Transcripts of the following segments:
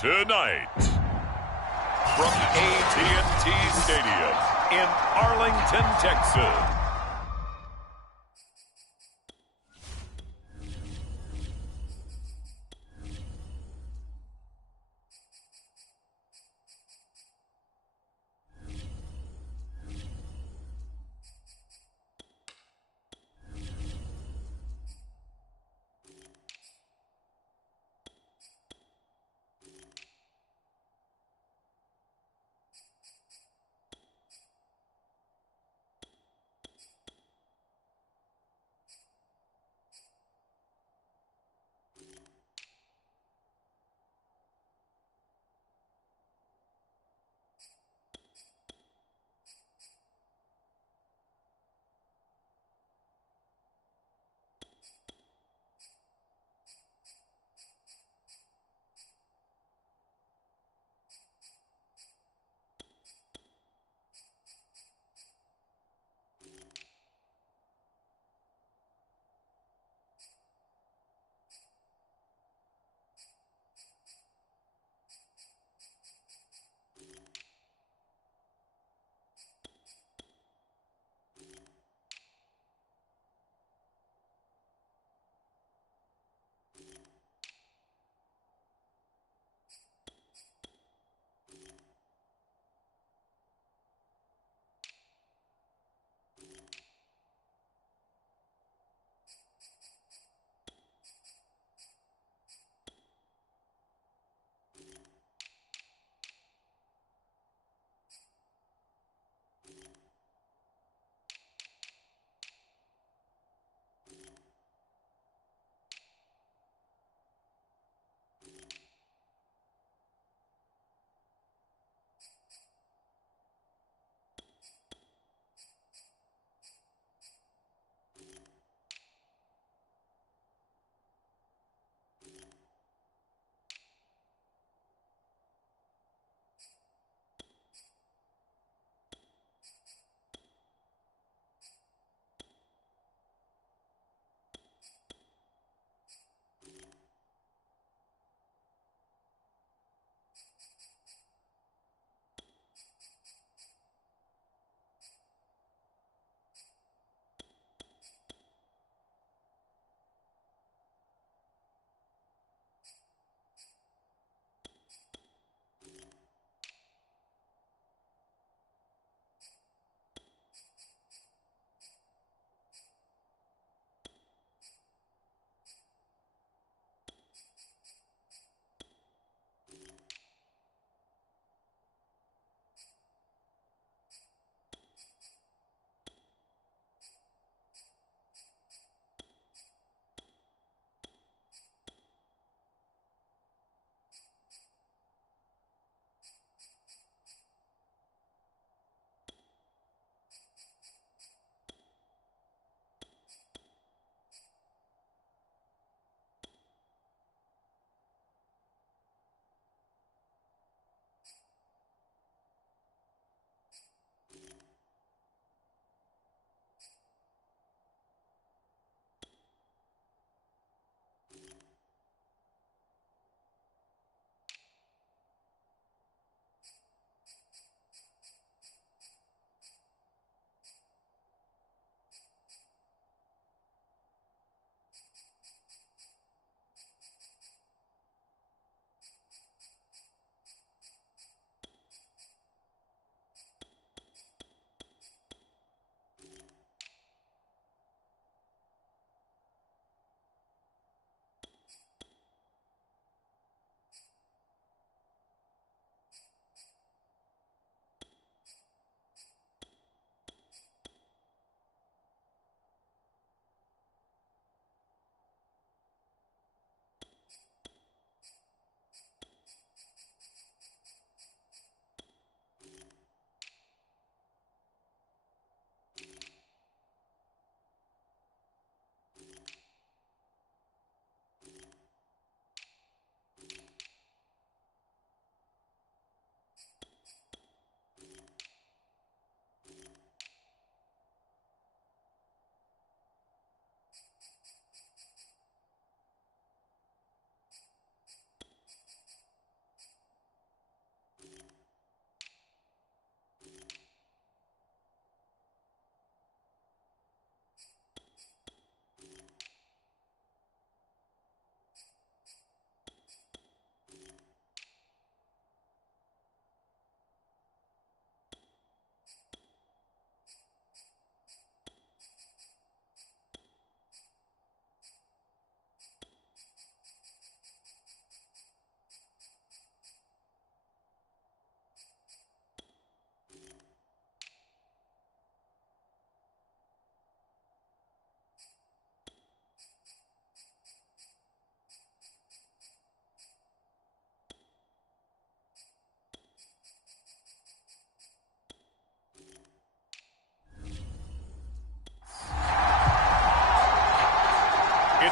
Tonight, from AT&T Stadium in Arlington, Texas.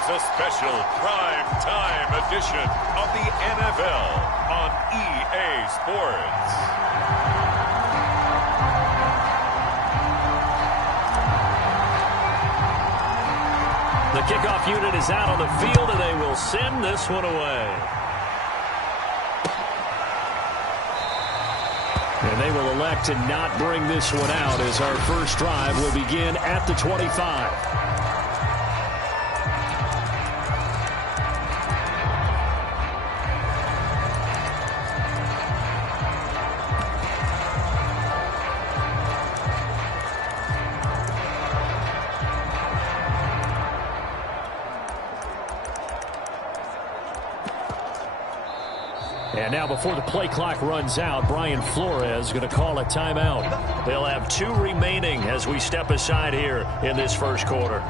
a special prime time edition of the NFL on EA Sports. The kickoff unit is out on the field, and they will send this one away. And they will elect to not bring this one out as our first drive will begin at the 25. And now before the play clock runs out, Brian Flores is going to call a timeout. They'll have 2 remaining as we step aside here in this first quarter.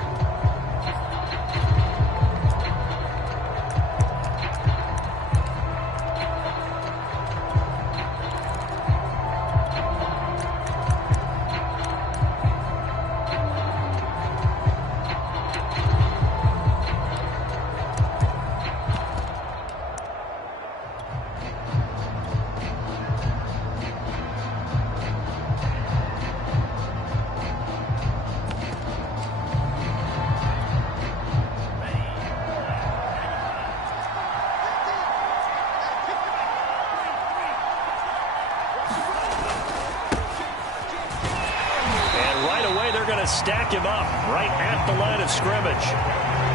Stack him up right at the line of scrimmage.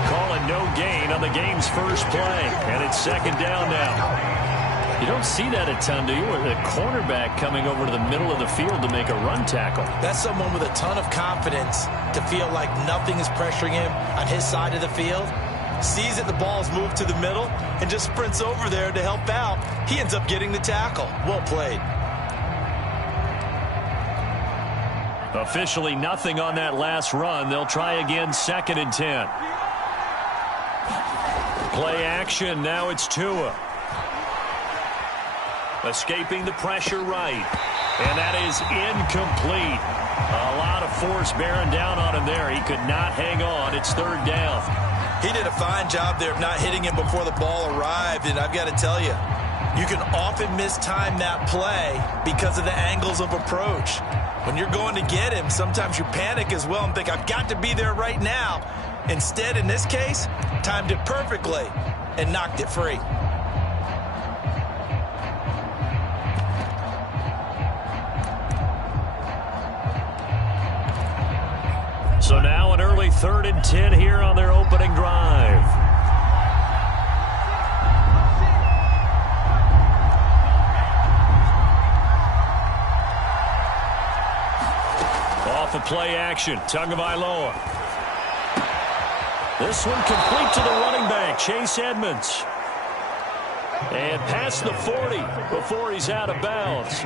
Calling no gain on the game's first play. And it's second down now. You don't see that a ton, do you? A cornerback coming over to the middle of the field to make a run tackle. That's someone with a ton of confidence to feel like nothing is pressuring him on his side of the field. Sees that the ball's moved to the middle and just sprints over there to help out. He ends up getting the tackle. Well played. Officially nothing on that last run. They'll try again, 2nd and 10. Play action. Now it's Tua. Escaping the pressure right. And that is incomplete. A lot of force bearing down on him there. He could not hang on. It's 3rd down. He did a fine job there of not hitting him before the ball arrived. And I've got to tell you, you can often mistime that play because of the angles of approach. When you're going to get him, sometimes you panic as well and think, I've got to be there right now. Instead, in this case, timed it perfectly and knocked it free. So now an early 3rd and 10 here on their opening drive. Off of play action, Tagovailoa. This one complete to the running back, Chase Edmonds. And past the 40 before he's out of bounds.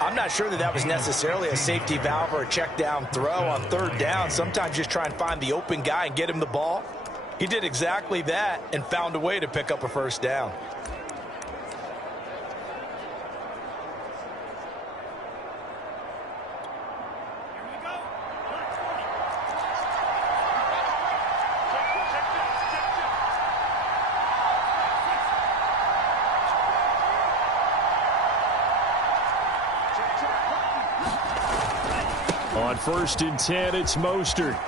I'm not sure that was necessarily a safety valve or a check down throw on 3rd down. Sometimes just try and find the open guy and get him the ball. He did exactly that and found a way to pick up a 1st down. On 1st and 10, it's Mostert.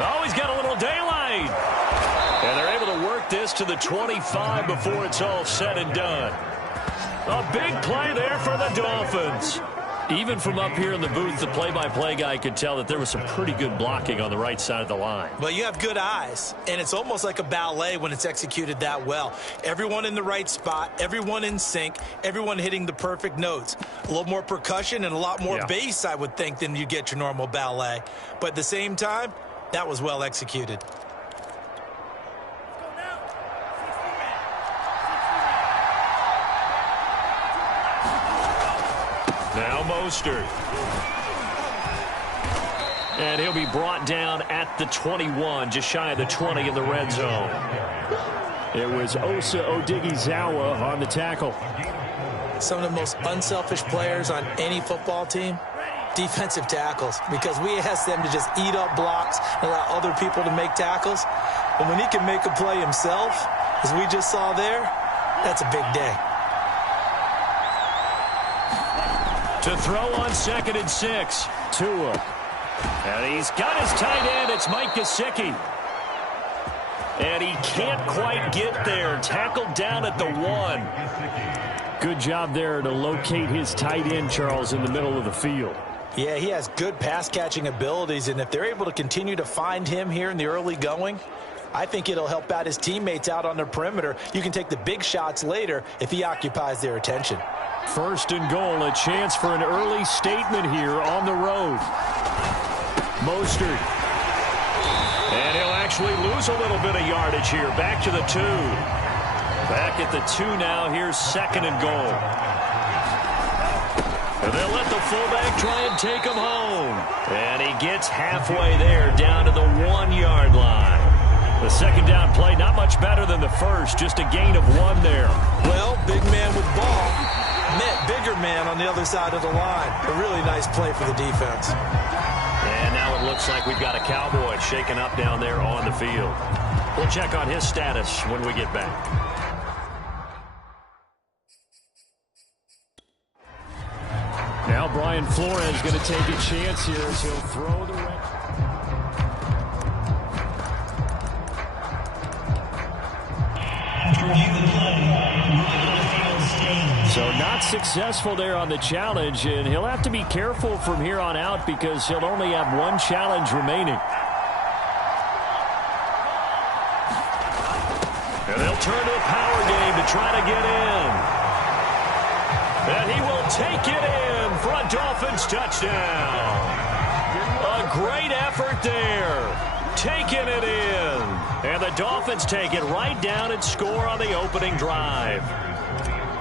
Oh, he's got a little daylight. And they're able to work this to the 25 before it's all said and done. A big play there for the Dolphins. Even from up here in the booth, the play-by-play guy could tell that there was some pretty good blocking on the right side of the line. Well, you have good eyes, and it's almost like a ballet when it's executed that well. Everyone in the right spot, everyone in sync, everyone hitting the perfect notes. A little more percussion and a lot more bass, I would think, than you get your normal ballet. But at the same time, that was well executed. Now Mostert. And he'll be brought down at the 21, just shy of the 20 in the red zone. It was Osa Odighizuwa on the tackle. Some of the most unselfish players on any football team, defensive tackles, because we ask them to just eat up blocks and allow other people to make tackles. And when he can make a play himself, as we just saw there, that's a big day. To throw on 2nd and 6, Tua. And he's got his tight end. It's Mike Gesicki. And he can't quite get there. Tackled down at the 1. Good job there to locate his tight end, Charles, in the middle of the field. Yeah, he has good pass-catching abilities, and if they're able to continue to find him here in the early going, I think it'll help out his teammates out on the perimeter. You can take the big shots later if he occupies their attention. 1st and goal, a chance for an early statement here on the road. Mostert. And he'll actually lose a little bit of yardage here. Back to the 2. Back at the 2 now. Here's 2nd and goal. And they'll let the fullback try and take him home. And he gets halfway there, down to the 1-yard line. The 2nd down play, not much better than the first. Just a gain of 1 there. Well, big man with ball met bigger man on the other side of the line. A really nice play for the defense. And now it looks like we've got a Cowboy shaken up down there on the field. We'll check on his status when we get back. Now Brian Flores going to take a chance here as he'll throw the red. So not successful there on the challenge, and he'll have to be careful from here on out because he'll only have 1 challenge remaining. And they'll turn to a power game to try to get in. And he will take it in for a Dolphins touchdown. A great effort there. Taking it in. And the Dolphins take it right down and score on the opening drive.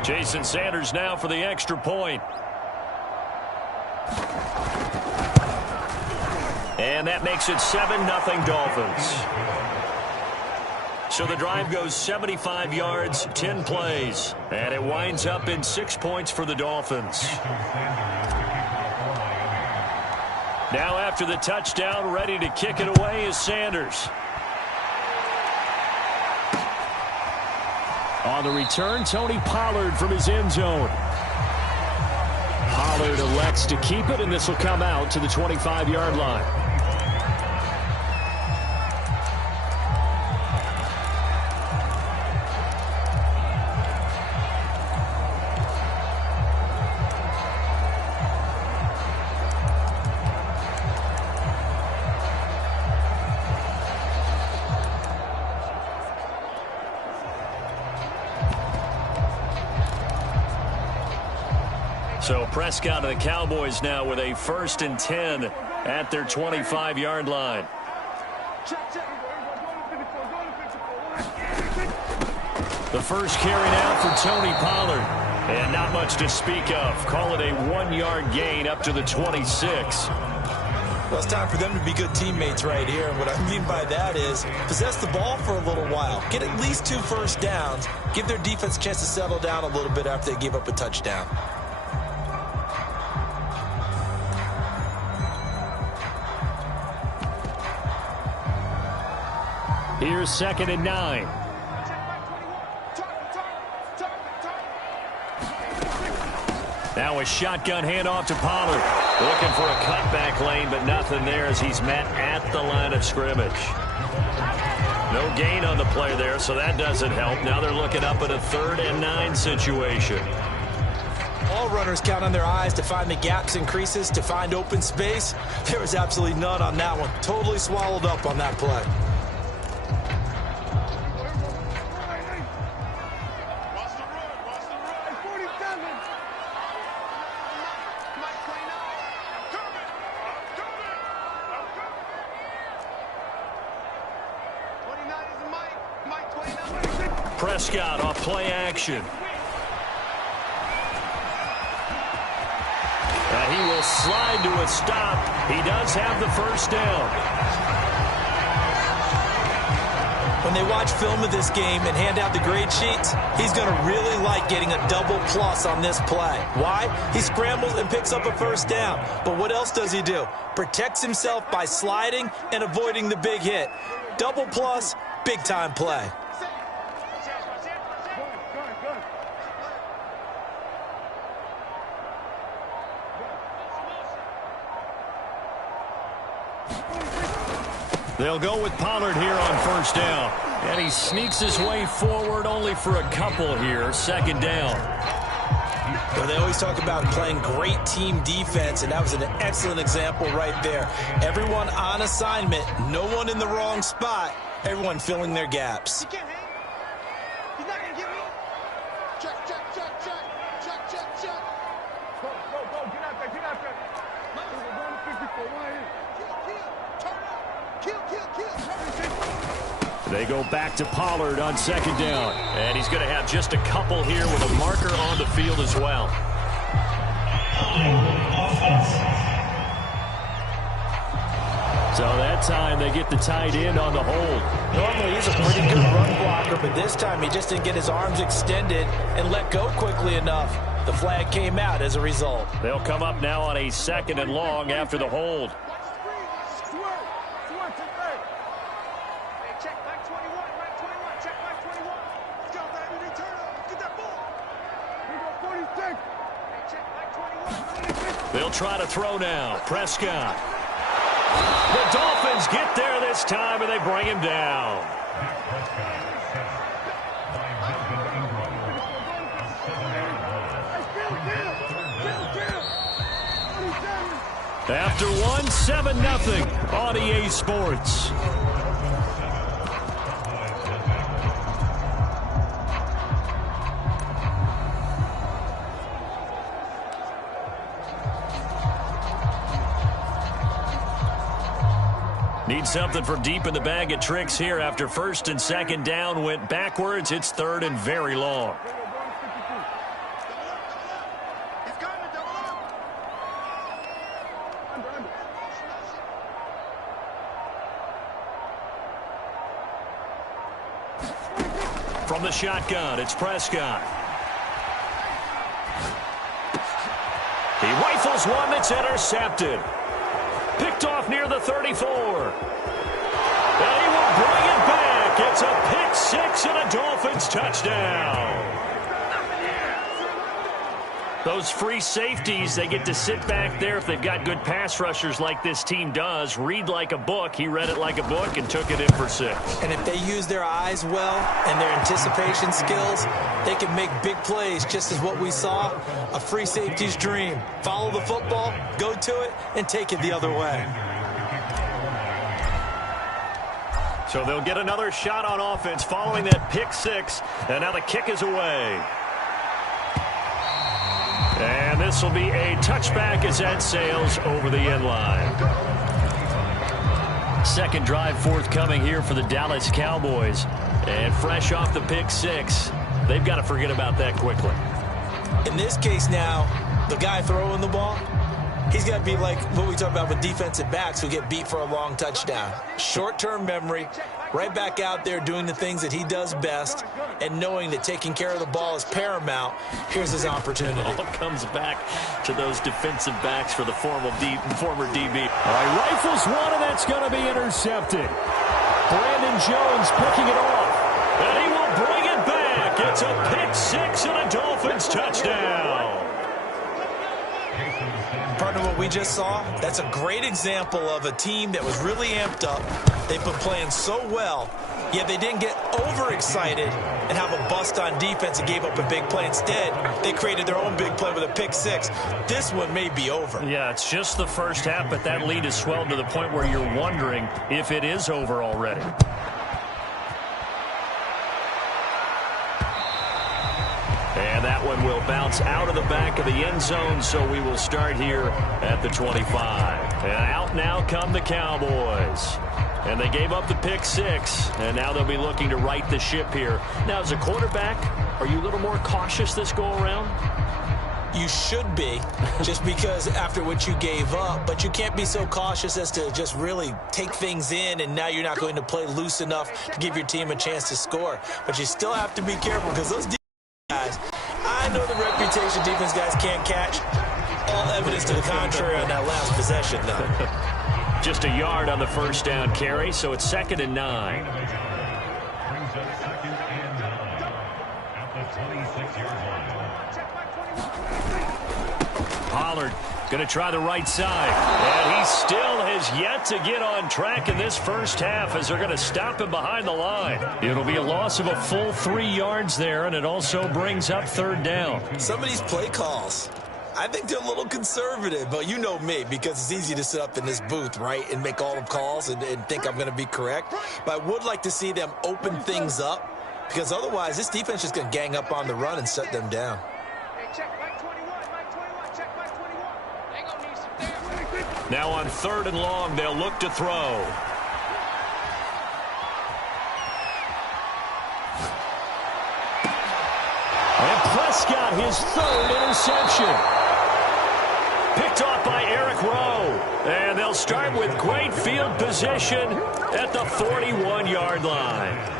Jason Sanders now for the extra point. And that makes it 7-0 Dolphins. So the drive goes 75 yards, 10 plays. And it winds up in 6 points for the Dolphins. Now after the touchdown, ready to kick it away is Sanders. On the return, Tony Pollard from his end zone. Pollard elects to keep it, and this will come out to the 25-yard line. So Prescott and the Cowboys now with a 1st and 10 at their 25-yard line. The first carry now for Tony Pollard. And not much to speak of. Call it a 1-yard gain up to the 26. Well, it's time for them to be good teammates right here. And what I mean by that is possess the ball for a little while. Get at least 2 first downs. Give their defense a chance to settle down a little bit after they give up a touchdown. Here's 2nd and 9. Now a shotgun handoff to Pollard. Looking for a cutback lane, but nothing there as he's met at the line of scrimmage. No gain on the play there, so that doesn't help. Now they're looking up at a 3rd and 9 situation. All runners count on their eyes to find the gaps and creases, to find open space. There was absolutely none on that one. Totally swallowed up on that play. Prescott off play action. And he will slide to a stop. He does have the first down. When they watch film of this game and hand out the grade sheets, he's going to really like getting a double plus on this play. Why? He scrambles and picks up a first down. But what else does he do? Protects himself by sliding and avoiding the big hit. Double plus, Big-time play. They'll go with Pollard here on first down. And he sneaks his way forward only for a couple here. Second down. Well, they always talk about playing great team defense, and that was an excellent example right there. Everyone on assignment, no one in the wrong spot, everyone filling their gaps. He's not going to get me. Check. Go. Get out there. We're going to 54. Turn up. Kill. They go back to Pollard on second down. And he's going to have just a couple here with a marker on the field as well. So that time they get the tight end on the hold. Normally he's a pretty good run blocker, but this time he just didn't get his arms extended and let go quickly enough. The flag came out as a result. They'll come up now on a second and long after the hold. They'll try to throw now. Prescott. The Dolphins get there this time, and they bring him down. After one, 7-0 on EA Sports. Need something from deep in the bag of tricks here after first and second down went backwards. It's third and very long. From the shotgun, it's Prescott. He rifles one that's intercepted. Picked off near the 34. And he will bring it back. It's a pick six and a Dolphins touchdown. Those free safeties, they get to sit back there if they've got good pass rushers like this team does. Read like a book. He read it like a book and took it in for 6. And if they use their eyes well and their anticipation skills, they can make big plays, just as what we saw, a free safety's dream. Follow the football, go to it, and take it the other way. So they'll get another shot on offense following that pick 6, and now the kick is away. And this will be a touchback as that sails over the end line. Second drive forthcoming here for the Dallas Cowboys. And fresh off the pick 6, they've got to forget about that quickly. In this case now, the guy throwing the ball, he's got to be like what we talk about with defensive backs who get beat for a long touchdown. Short-term memory, right back out there doing the things that he does best, and knowing that taking care of the ball is paramount. Here's his opportunity. All comes back to those defensive backs for the former DB. All right, rifles one, and that's going to be intercepted. Brandon Jones picking it off. And he will bring it back. It's a pick 6 and a Dolphins touchdown. Partner, what we just saw, that's a great example of a team that was really amped up. They've been playing so well, yet they didn't get overexcited and have a bust on defense and gave up a big play. Instead, they created their own big play with a pick 6. This one may be over. Yeah, it's just the first half, but that lead has swelled to the point where you're wondering if it is over already. And that one will bounce out of the back of the end zone, so we will start here at the 25. And out now come the Cowboys. And they gave up the pick 6, and now they'll be looking to right the ship here. Now, as a quarterback, are you a little more cautious this go-around? You should be, just because after what you gave up, but you can't be so cautious as to just really take things in, and now you're not going to play loose enough to give your team a chance to score. But you still have to be careful, because those guys, I know the reputation defense guys can't catch. All evidence to the contrary on that last possession, though. Just a yard on the first down carry, so it's 2nd and 9. second and 9 at the 26-yard line. Pollard going to try the right side. And he still has yet to get on track in this first half as they're going to stop him behind the line. It'll be a loss of a full 3 yards there, and it also brings up third down. Some of these play calls, I think they're a little conservative, but you know me, because it's easy to sit up in this booth, right, and make all the calls and think I'm going to be correct. But I would like to see them open things up, because otherwise this defense is going to gang up on the run and shut them down. Now on third and long, they'll look to throw. And Prescott, his third interception. Picked off by Eric Rowe. And they'll start with great field position at the 41-yard line.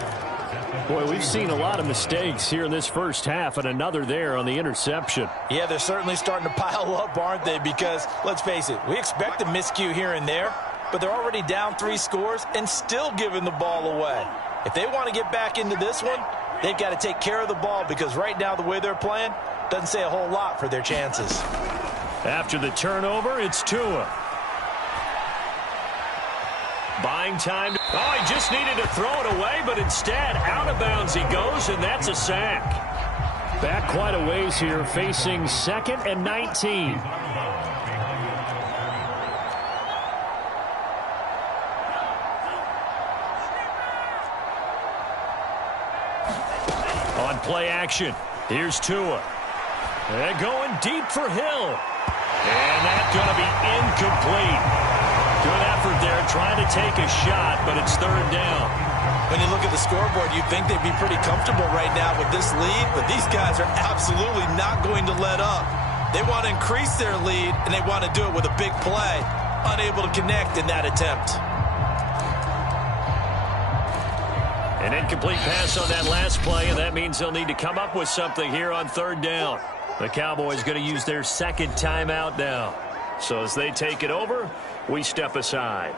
Boy, we've seen a lot of mistakes here in this first half, and another there on the interception. Yeah, they're certainly starting to pile up, aren't they? Because, let's face it, we expect a miscue here and there, but they're already down 3 scores and still giving the ball away. If they want to get back into this one, they've got to take care of the ball, because right now the way they're playing doesn't say a whole lot for their chances. After the turnover, it's Tua. Buying time. Oh, he just needed to throw it away, but instead, out of bounds he goes, and that's a sack. Back quite a ways here, facing 2nd and 19. On play action, here's Tua. And going deep for Hill. And that's going to be incomplete. Good effort there, trying to take a shot, but it's third down. When you look at the scoreboard, you'd think they'd be pretty comfortable right now with this lead, but these guys are absolutely not going to let up. They want to increase their lead, and they want to do it with a big play. Unable to connect in that attempt. An incomplete pass on that last play, and that means they'll need to come up with something here on third down. The Cowboys going to use their second timeout now. So as they take it over, we step aside.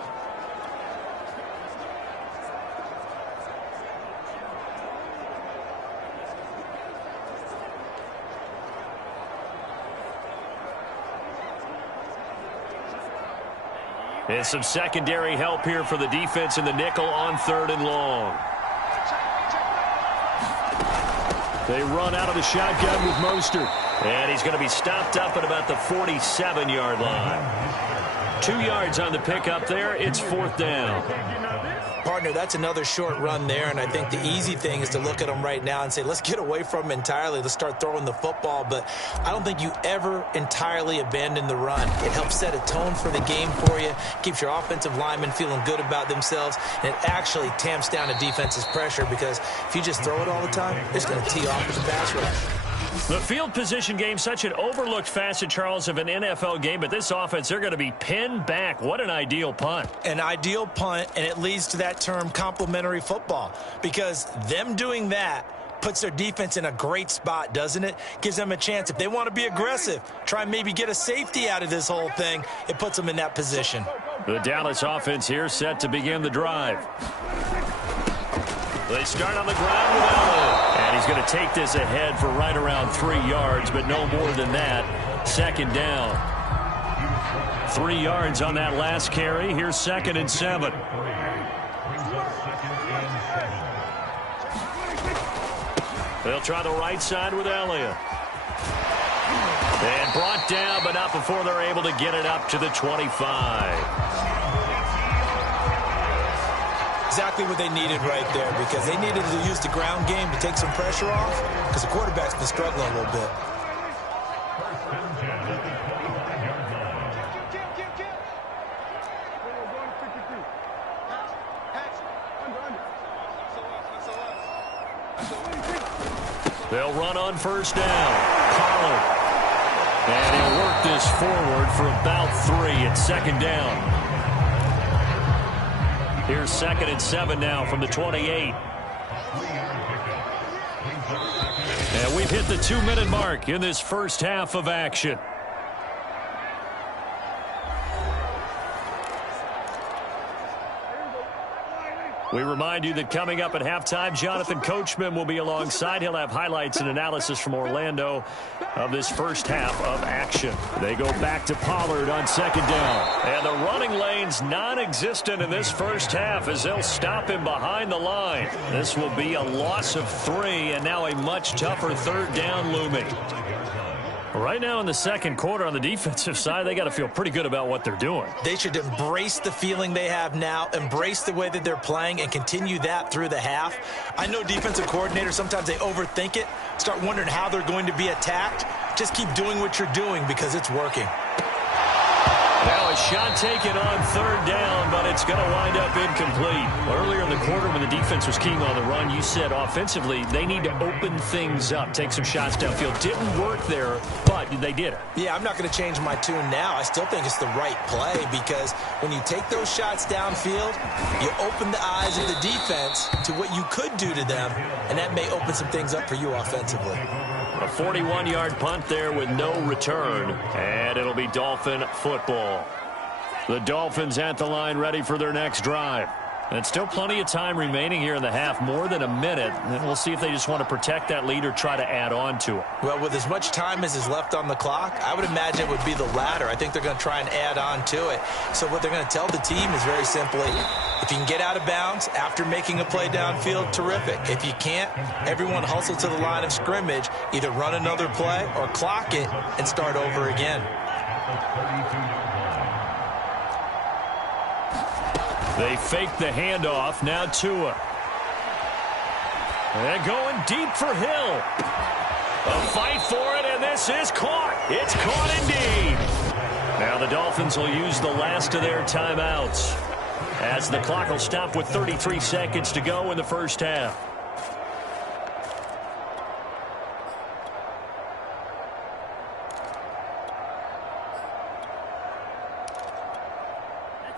And some secondary help here for the defense in the nickel on third and long. They run out of the shotgun with Mostert. And he's going to be stopped up at about the 47-yard line. 2 yards on the pickup there. It's fourth down. Partner, that's another short run there, and I think the easy thing is to look at them right now and say, let's get away from them entirely. Let's start throwing the football, but I don't think you ever entirely abandon the run. It helps set a tone for the game for you, keeps your offensive linemen feeling good about themselves, and it actually tamps down a defense's pressure, because if you just throw it all the time, it's going to tee off with the pass rush. The field position game, such an overlooked facet, Charles, of an NFL game, but this offense, they're going to be pinned back. What an ideal punt. An ideal punt, and it leads to that term complementary football, because them doing that puts their defense in a great spot, doesn't it? Gives them a chance. If they want to be aggressive, try and maybe get a safety out of this whole thing, it puts them in that position. The Dallas offense here set to begin the drive. They start on the ground with Elliott. And he's going to take this ahead for right around 3 yards, but no more than that. Second down. 3 yards on that last carry. Here's 2nd and 7. They'll try the right side with Elliott. And brought down, but not before they're able to get it up to the 25. Exactly what they needed right there, because they needed to use the ground game to take some pressure off, because the quarterback's been struggling a little bit. They'll run on first down. Pollard. And he'll work this forward for about 3 at second down. Here's 2nd and 7 now from the 28. And we've hit the 2-minute mark in this first half of action. We remind you that coming up at halftime, Jonathan Coachman will be alongside. He'll have highlights and analysis from Orlando of this first half of action. They go back to Pollard on second down. And the running lane's non-existent in this first half as they'll stop him behind the line. This will be a loss of 3, and now a much tougher third down looming. Right now in the second quarter on the defensive side, they got to feel pretty good about what they're doing. They should embrace the feeling they have now, embrace the way that they're playing, and continue that through the half. I know defensive coordinators, sometimes they overthink it, start wondering how they're going to be attacked. Just keep doing what you're doing because it's working. Now a shot taken on third down, but it's going to wind up incomplete. Earlier in the quarter when the defense was keying on the run, you said offensively they need to open things up, take some shots downfield. Didn't work there, but they did it. Yeah, I'm not going to change my tune now. I still think it's the right play because when you take those shots downfield, you open the eyes of the defense to what you could do to them, and that may open some things up for you offensively. A 41-yard punt there with no return, and it'll be Dolphin football. The Dolphins at the line ready for their next drive. And still plenty of time remaining here in the half, more than a minute. And we'll see if they just want to protect that lead or try to add on to it. Well, with as much time as is left on the clock, I would imagine it would be the latter. I think they're going to try and add on to it. So what they're going to tell the team is very simply, if you can get out of bounds after making a play downfield, terrific. If you can't, everyone hustle to the line of scrimmage, either run another play or clock it and start over again. They fake the handoff. Now Tua. And going deep for Hill. A fight for it, and this is caught. It's caught indeed. Now the Dolphins will use the last of their timeouts as the clock will stop with 33 seconds to go in the first half.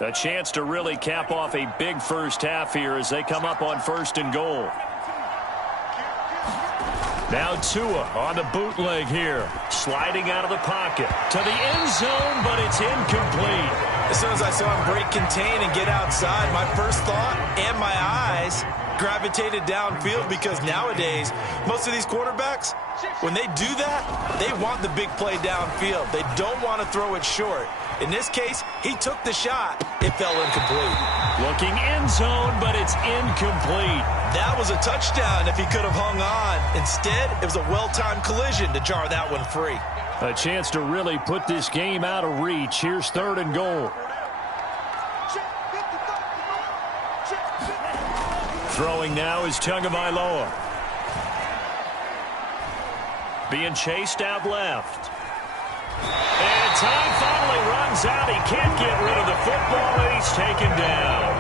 A chance to really cap off a big first half here as they come up on first and goal. Now Tua on the bootleg here. Sliding out of the pocket to the end zone, but it's incomplete. As soon as I saw him break contain and get outside, my first thought and my eyes gravitated downfield because nowadays, most of these quarterbacks, when they do that, they want the big play downfield. They don't want to throw it short. In this case, he took the shot. It fell incomplete. Looking end zone, but it's incomplete. That was a touchdown if he could have hung on. Instead, it was a well-timed collision to jar that one free. A chance to really put this game out of reach. Here's third and goal. Throwing now is Tagovailoa. Being chased out left. And time finally runs out. He can't get rid of the football, and he's taken down.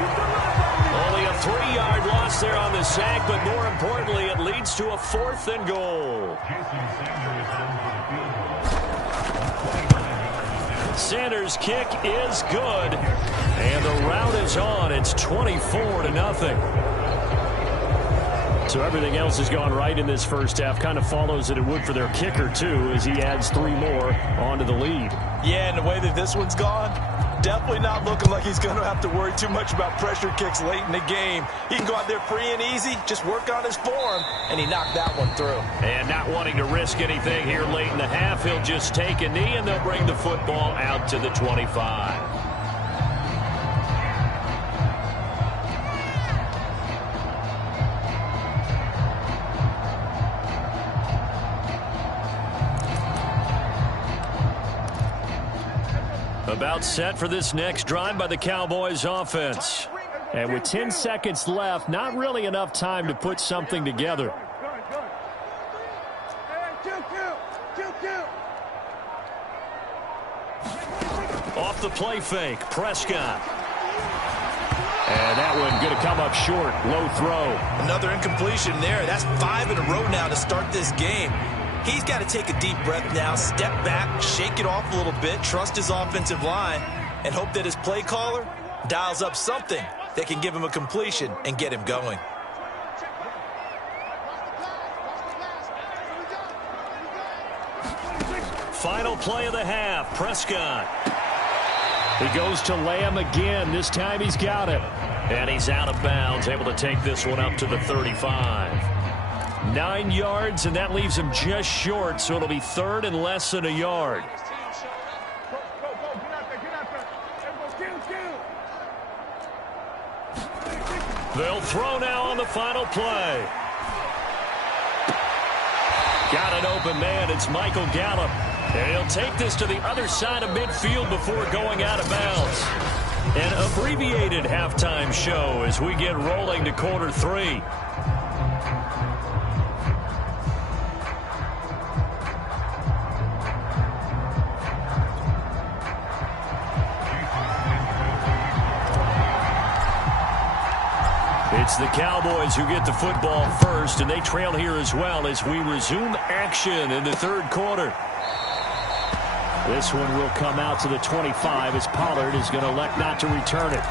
Only a 3-yard loss there on the sack, but more importantly, it leads to a 4th and goal. Sanders' kick is good, and the route is on. It's 24-0. So everything else has gone right in this first half. Kind of follows that it would for their kicker, too, as he adds 3 more onto the lead. Yeah, and the way that this one's gone, definitely not looking like he's going to have to worry too much about pressure kicks late in the game. He can go out there free and easy, just work on his form, and he knocked that one through. And not wanting to risk anything here late in the half, he'll just take a knee, and they'll bring the football out to the 25. About set for this next drive by the Cowboys offense. And with 10 seconds left, not really enough time to put something together. Off the play fake, Prescott. And that one going to come up short, low throw. Another incompletion there. That's 5 in a row now to start this game. He's got to take a deep breath now, step back, shake it off a little bit, trust his offensive line, and hope that his play caller dials up something that can give him a completion and get him going. Final play of the half, Prescott. He goes to Lamb again. This time he's got it. And he's out of bounds, able to take this one up to the 35. 9 yards, and that leaves him just short, so it'll be third and less than a yard. They'll throw now on the final play. Got an open man. It's Michael Gallup. And he'll take this to the other side of midfield before going out of bounds. An abbreviated halftime show as we get rolling to quarter 3. It's the Cowboys who get the football first, and they trail here as well as we resume action in the third quarter. This one will come out to the 25 as Pollard is going to elect not to return it.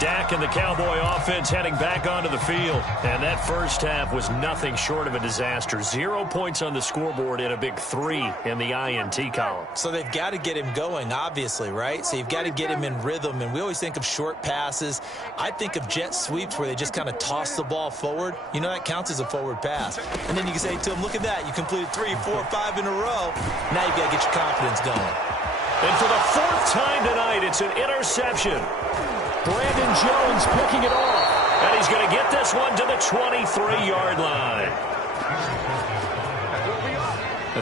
Dak and the Cowboy offense heading back onto the field. And that first half was nothing short of a disaster. 0 points on the scoreboard and a big 3 in the INT column. So they've got to get him going, obviously, right? So you've got to get him in rhythm. And we always think of short passes. I think of jet sweeps where they just kind of toss the ball forward. You know, that counts as a forward pass. And then you can say to him, look at that. You completed 3, 4, 5 in a row. Now you've got to get your confidence going. And for the 4th time tonight, it's an interception. Brandon Jones picking it off. And he's going to get this one to the 23-yard line.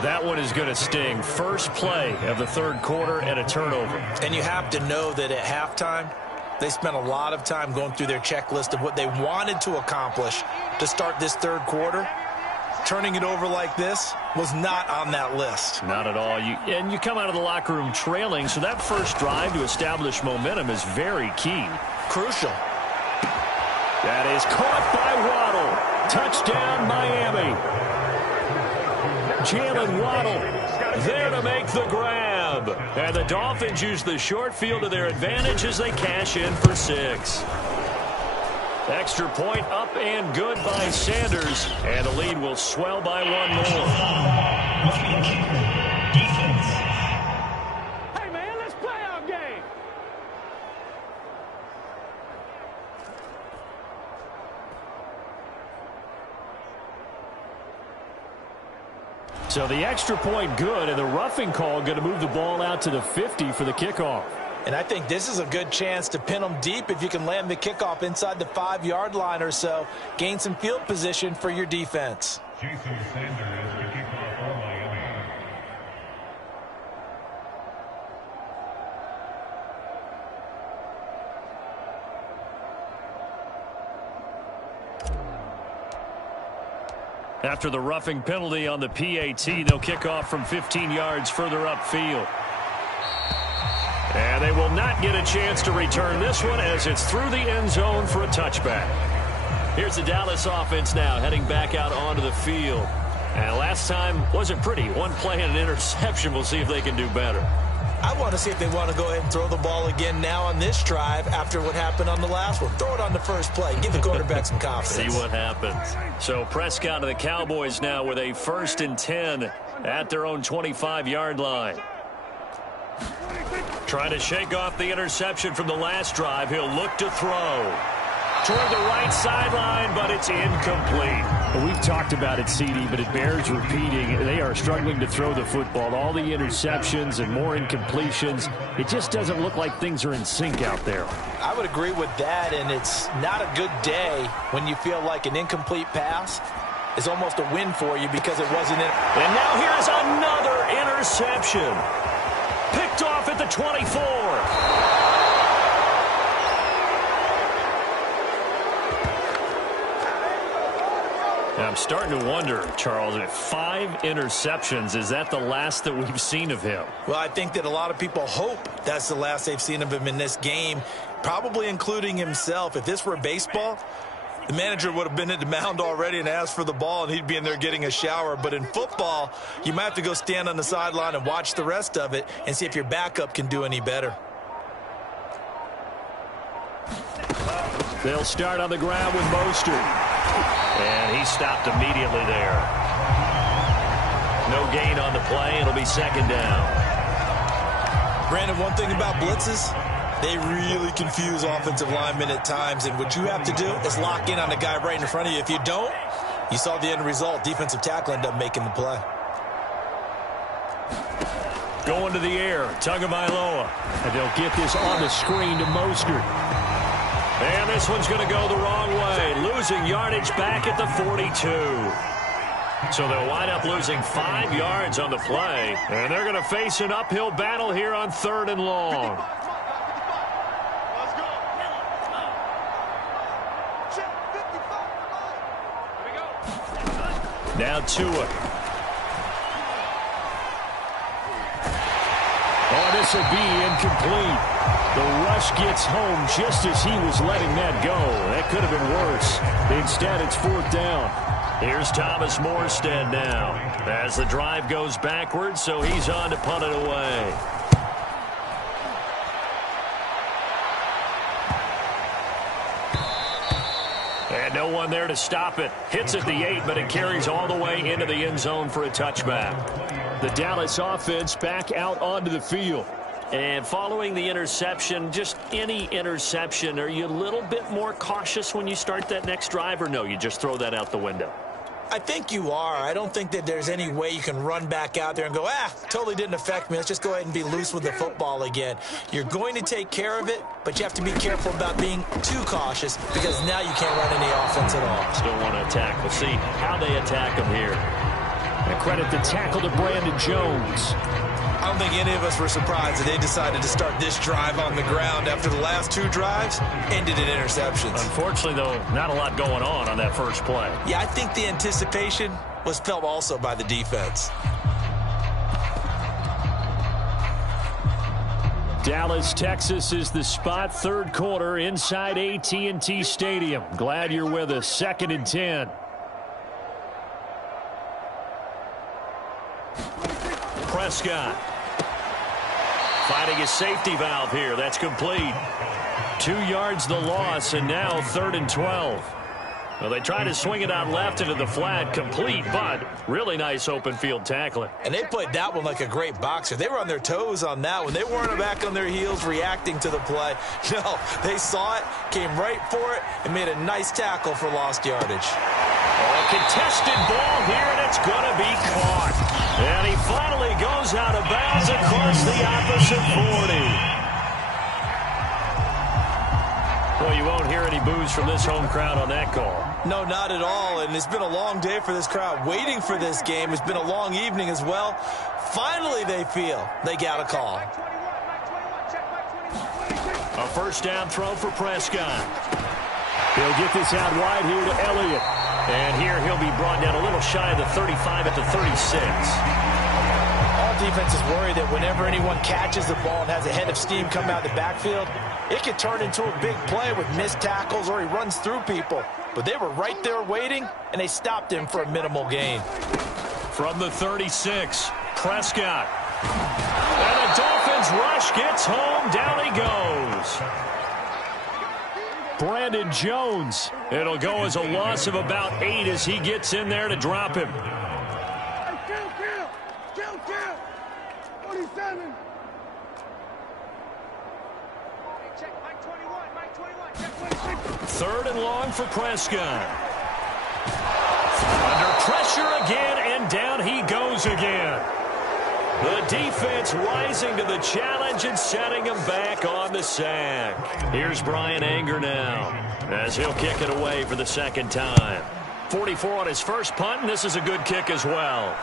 That one is going to sting. First play of the third quarter and a turnover. And you have to know that at halftime, they spent a lot of time going through their checklist of what they wanted to accomplish to start this third quarter. Turning it over like this was not on that list. Not at all. And you come out of the locker room trailing, so that first drive to establish momentum is very key. Crucial. That is caught by Waddle. Touchdown, Miami. Jalen Waddle there to make the grab. And the Dolphins use the short field to their advantage as they cash in for 6. Extra point up and good by Sanders. And the lead will swell by 1 more. Hey, man, let's play our game. So the extra point good, and the roughing call going to move the ball out to the 50 for the kickoff. And I think this is a good chance to pin them deep if you can land the kickoff inside the 5-yard line or so. Gain some field position for your defense. Jason Sanders, the kickoff for Miami. After the roughing penalty on the PAT, they'll kick off from 15 yards further upfield. And they will not get a chance to return this one as it's through the end zone for a touchback. Here's the Dallas offense now heading back out onto the field. And last time wasn't pretty. One play and an interception. We'll see if they can do better. I want to see if they want to go ahead and throw the ball again now on this drive after what happened on the last one. Throw it on the first play. Give the quarterback some confidence. See what happens. So Prescott and the Cowboys now with a 1st and 10 at their own 25-yard line. Trying to shake off the interception from the last drive. He'll look to throw toward the right sideline, but it's incomplete. Well, we've talked about it, CD, but it bears repeating. They are struggling to throw the football. All the interceptions and more incompletions. It just doesn't look like things are in sync out there. I would agree with that, and it's not a good day when you feel like an incomplete pass is almost a win for you because it wasn't in. And now here's another interception. Picked off at the 24. I'm starting to wonder, Charles, if 5 interceptions, is that the last that we've seen of him? Well, I think that a lot of people hope that's the last they've seen of him in this game, probably including himself. If this were baseball, the manager would have been at the mound already and asked for the ball, and he'd be in there getting a shower. But in football, you might have to go stand on the sideline and watch the rest of it and see if your backup can do any better. They'll start on the ground with Mostert. And he stopped immediately there. No gain on the play. It'll be 2nd down. Brandon, one thing about blitzes, They really confuse offensive linemen at times, and what you have to do is lock in on the guy right in front of you. If you don't, you saw the end result. Defensive tackle ended up making the play. Going to the air, Tagovailoa. And they'll get this on the screen to Mostert. And this one's going to go the wrong way, losing yardage back at the 42. So they'll wind up losing 5 yards on the play, and they're going to face an uphill battle here on 3rd and long. Now Tua. Oh, this will be incomplete. The rush gets home just as he was letting that go. That could have been worse. Instead, it's 4th down. Here's Thomas Morstead now as the drive goes backwards, so he's on to punt it away. And no one there to stop it. Hits at the 8, but it carries all the way into the end zone for a touchback. The Dallas offense back out onto the field. And following the interception, just any interception, are you a little bit more cautious when you start that next drive, or no, you just throw that out the window? I think you are. I don't think that there's any way you can run back out there and go, totally didn't affect me. Let's just go ahead and be loose with the football again. You're going to take care of it, but you have to be careful about being too cautious because now you can't run any offense at all. Still want to attack. We'll see how they attack them here. And credit the tackle to Brandon Jones. I don't think any of us were surprised that they decided to start this drive on the ground after the last 2 drives ended in interceptions. Unfortunately, though, not a lot going on that first play. Yeah, I think the anticipation was felt also by the defense. Dallas, Texas is the spot. 3rd quarter inside AT&T Stadium. Glad you're with us. 2nd and 10. Prescott finding a safety valve here. That's complete. 2 yards the loss, and now 3rd and 12. Well, they try to swing it out left into the flat, complete, but really nice open field tackling. And they played that one like a great boxer. They were on their toes on that one. They weren't back on their heels reacting to the play. No, they saw it, came right for it, and made a nice tackle for lost yardage. A contested ball here, and it's going to be caught. And he finally goes out of bounds across the opposite 40. Well, you won't hear any boos from this home crowd on that call. No, not at all. And it's been a long day for this crowd waiting for this game. It's been a long evening as well. Finally, they feel they got a call. A first down throw for Prescott. He'll get this out wide here to Elliott. And here he'll be brought down a little shy of the 35 at the 36. All defenses worry that whenever anyone catches the ball and has a head of steam come out of the backfield, it could turn into a big play with missed tackles or he runs through people. But they were right there waiting, and they stopped him for a minimal gain. From the 36, Prescott. And the Dolphins rush gets home. Down he goes. Brandon Jones. It'll go as a loss of about 8 as he gets in there to drop him. Kill. 47. Check Mike 21. Check 3rd and long for Prescott. Under pressure again, and down he goes again. The defense rising to the challenge and setting him back on the sack. Here's Brian Anger now as he'll kick it away for the 2nd time. 44 on his first punt, and this is a good kick as well.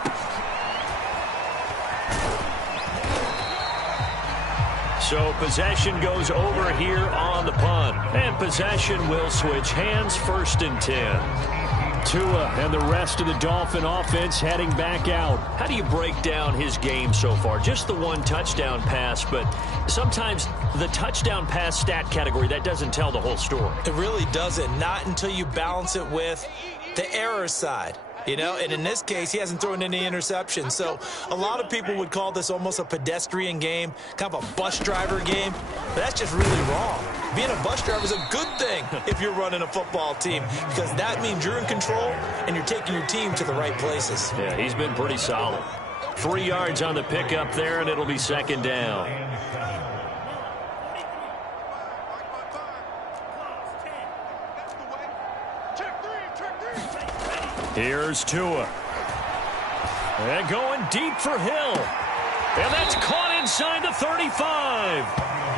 So possession goes over here on the punt. And possession will switch hands. 1st and 10. Tua and the rest of the Dolphin offense heading back out. How do you break down his game so far? Just the 1 touchdown pass, but sometimes the touchdown pass stat category, that doesn't tell the whole story. It really doesn't. Not until you balance it with the error side. You know, and in this case, he hasn't thrown any interceptions. So a lot of people would call this almost a pedestrian game, kind of a bus driver game. But that's just really wrong. Being a bus driver is a good thing if you're running a football team, because that means you're in control and you're taking your team to the right places. Yeah, he's been pretty solid. 3 yards on the pickup there, and it'll be 2nd down. Here's Tua. And going deep for Hill. And that's caught inside the 35.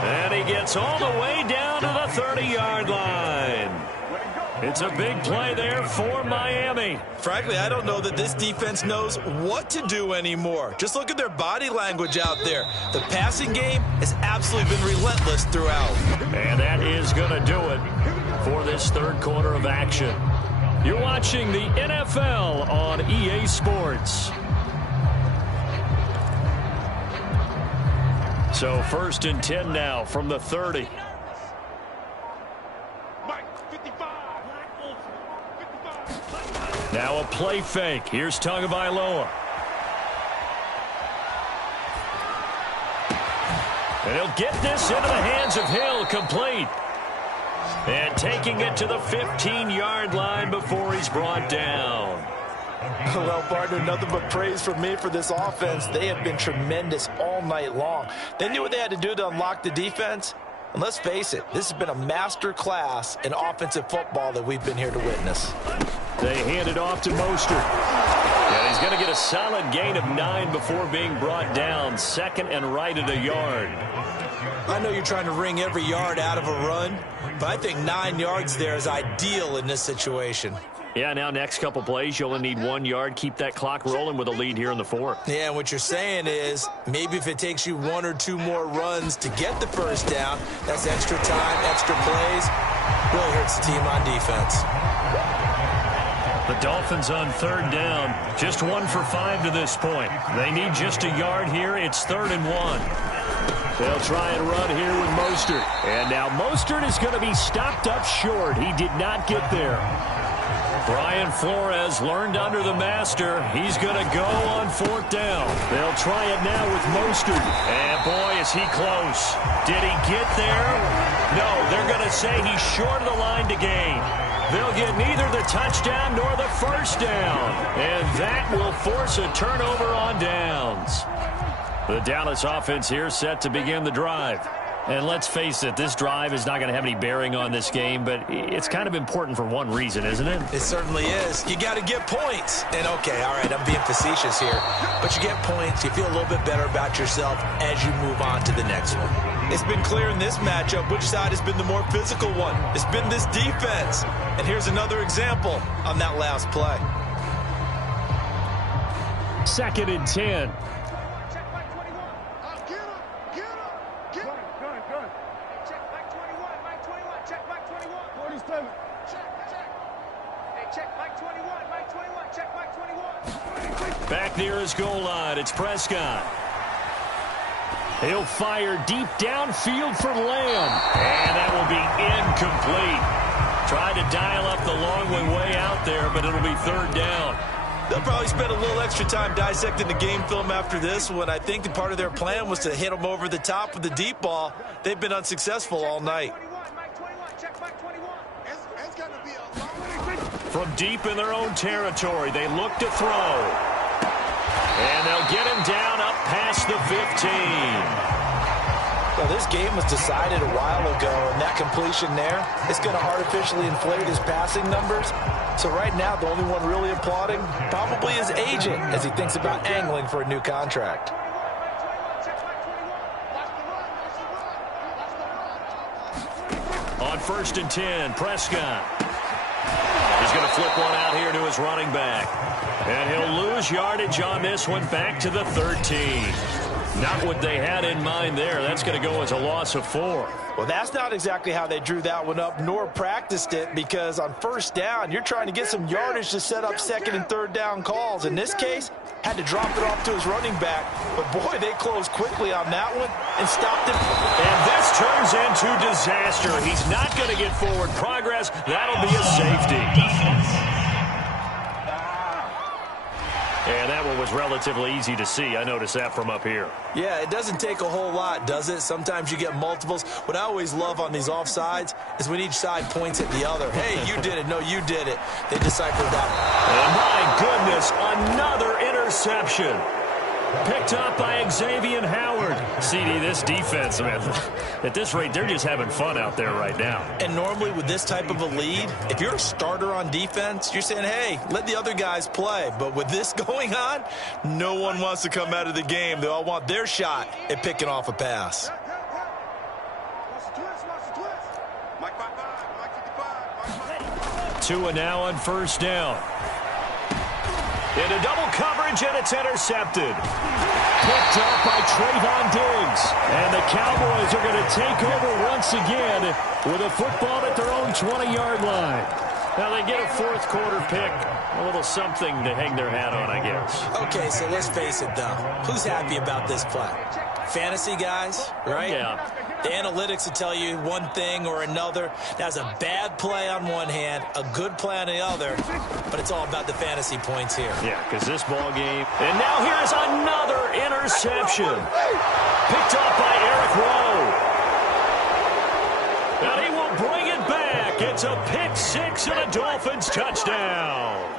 And he gets all the way down to the 30-yard line. It's a big play there for Miami. Frankly, I don't know that this defense knows what to do anymore. Just look at their body language out there. The passing game has absolutely been relentless throughout. And that is going to do it for this third quarter of action. You're watching the NFL on EA Sports. So 1st and 10 now from the 30. Now a play fake. Here's Tagovailoa. And he'll get this into the hands of Hill, complete. And taking it to the 15-yard line before he's brought down. Well, partner, nothing but praise from me for this offense. They have been tremendous all night long. They knew what they had to do to unlock the defense. And let's face it, this has been a master class in offensive football that we've been here to witness. They hand it off to Mostert. And he's going to get a solid gain of 9 before being brought down. Second and right at a yard. I know you're trying to wring every yard out of a run, but I think 9 yards there is ideal in this situation. Yeah, now next couple plays, you only need 1 yard. Keep that clock rolling with a lead here in the fourth. Yeah, and what you're saying is maybe if it takes you 1 or 2 more runs to get the first down, that's extra time, extra plays. Really hurts the team on defense. The Dolphins on 3rd down. Just 1 for 5 to this point. They need just a yard here. It's 3rd and 1. They'll try and run here with Mostert. And now Mostert is going to be stopped up short. He did not get there. Brian Flores learned under the master. He's going to go on 4th down. They'll try it now with Mostert. And boy, is he close. Did he get there? No, they're going to say he's short of the line to gain. They'll get neither the touchdown nor the first down. And that will force a turnover on downs. The Dallas offense here set to begin the drive. And let's face it, this drive is not going to have any bearing on this game, but it's kind of important for one reason, isn't it? It certainly is. You got to get points. And okay, all right, I'm being facetious here, but you get points, you feel a little bit better about yourself as you move on to the next one. It's been clear in this matchup which side has been the more physical one. It's been this defense. And here's another example on that last play. 2nd and 10. Back near his goal line, it's Prescott. He'll fire deep downfield for Lamb. And that will be incomplete. Tried to dial up the long way out there, but it'll be 3rd down. They'll probably spend a little extra time dissecting the game film after this one. I think that part of their plan was to hit them over the top with the deep ball. They've been unsuccessful all night. From deep in their own territory, they look to throw. And they'll get him down up past the 15. Well, this game was decided a while ago, and that completion there is going to artificially inflate his passing numbers. So right now, the only one really applauding probably his agent as he thinks about angling for a new contract. On 1st and 10, Prescott. He's going to flip one out here to his running back. And he'll lose yardage on this one back to the 13. Not what they had in mind there. That's going to go as a loss of 4. Well, that's not exactly how they drew that one up nor practiced it, because on 1st down, you're trying to get some yardage to set up 2nd and 3rd down calls. In this case, had to drop it off to his running back. But, boy, they closed quickly on that one and stopped him. And this turns into disaster. He's not going to get forward progress. That'll be a safety. And that one was relatively easy to see. I noticed that from up here. Yeah, it doesn't take a whole lot, does it? Sometimes you get multiples. What I always love on these offsides is when each side points at the other. Hey, you did it. No, you did it. They deciphered that. And my goodness, another interception. Picked up by Xavier Howard. CD, this defense, man, at this rate, they're just having fun out there right now. And normally with this type of a lead, if you're a starter on defense, you're saying, hey, let the other guys play. But with this going on, no one wants to come out of the game. They all want their shot at picking off a pass. Tua now on first down. Into double coverage, and it's intercepted. Picked up by Trayvon Diggs. And the Cowboys are going to take over once again with a football at their own 20-yard line. Now they get a fourth quarter pick. A little something to hang their hat on, I guess. Okay, so let's face it, though. Who's happy about this play? Fantasy guys, right? Yeah. The analytics will tell you one thing or another. That's a bad play on one hand, a good play on the other, but it's all about the fantasy points here. Yeah, because this ball game. And now here's another interception. Picked up by Eric Rowe. And he will bring it back. It's a pick six and a Dolphins touchdown.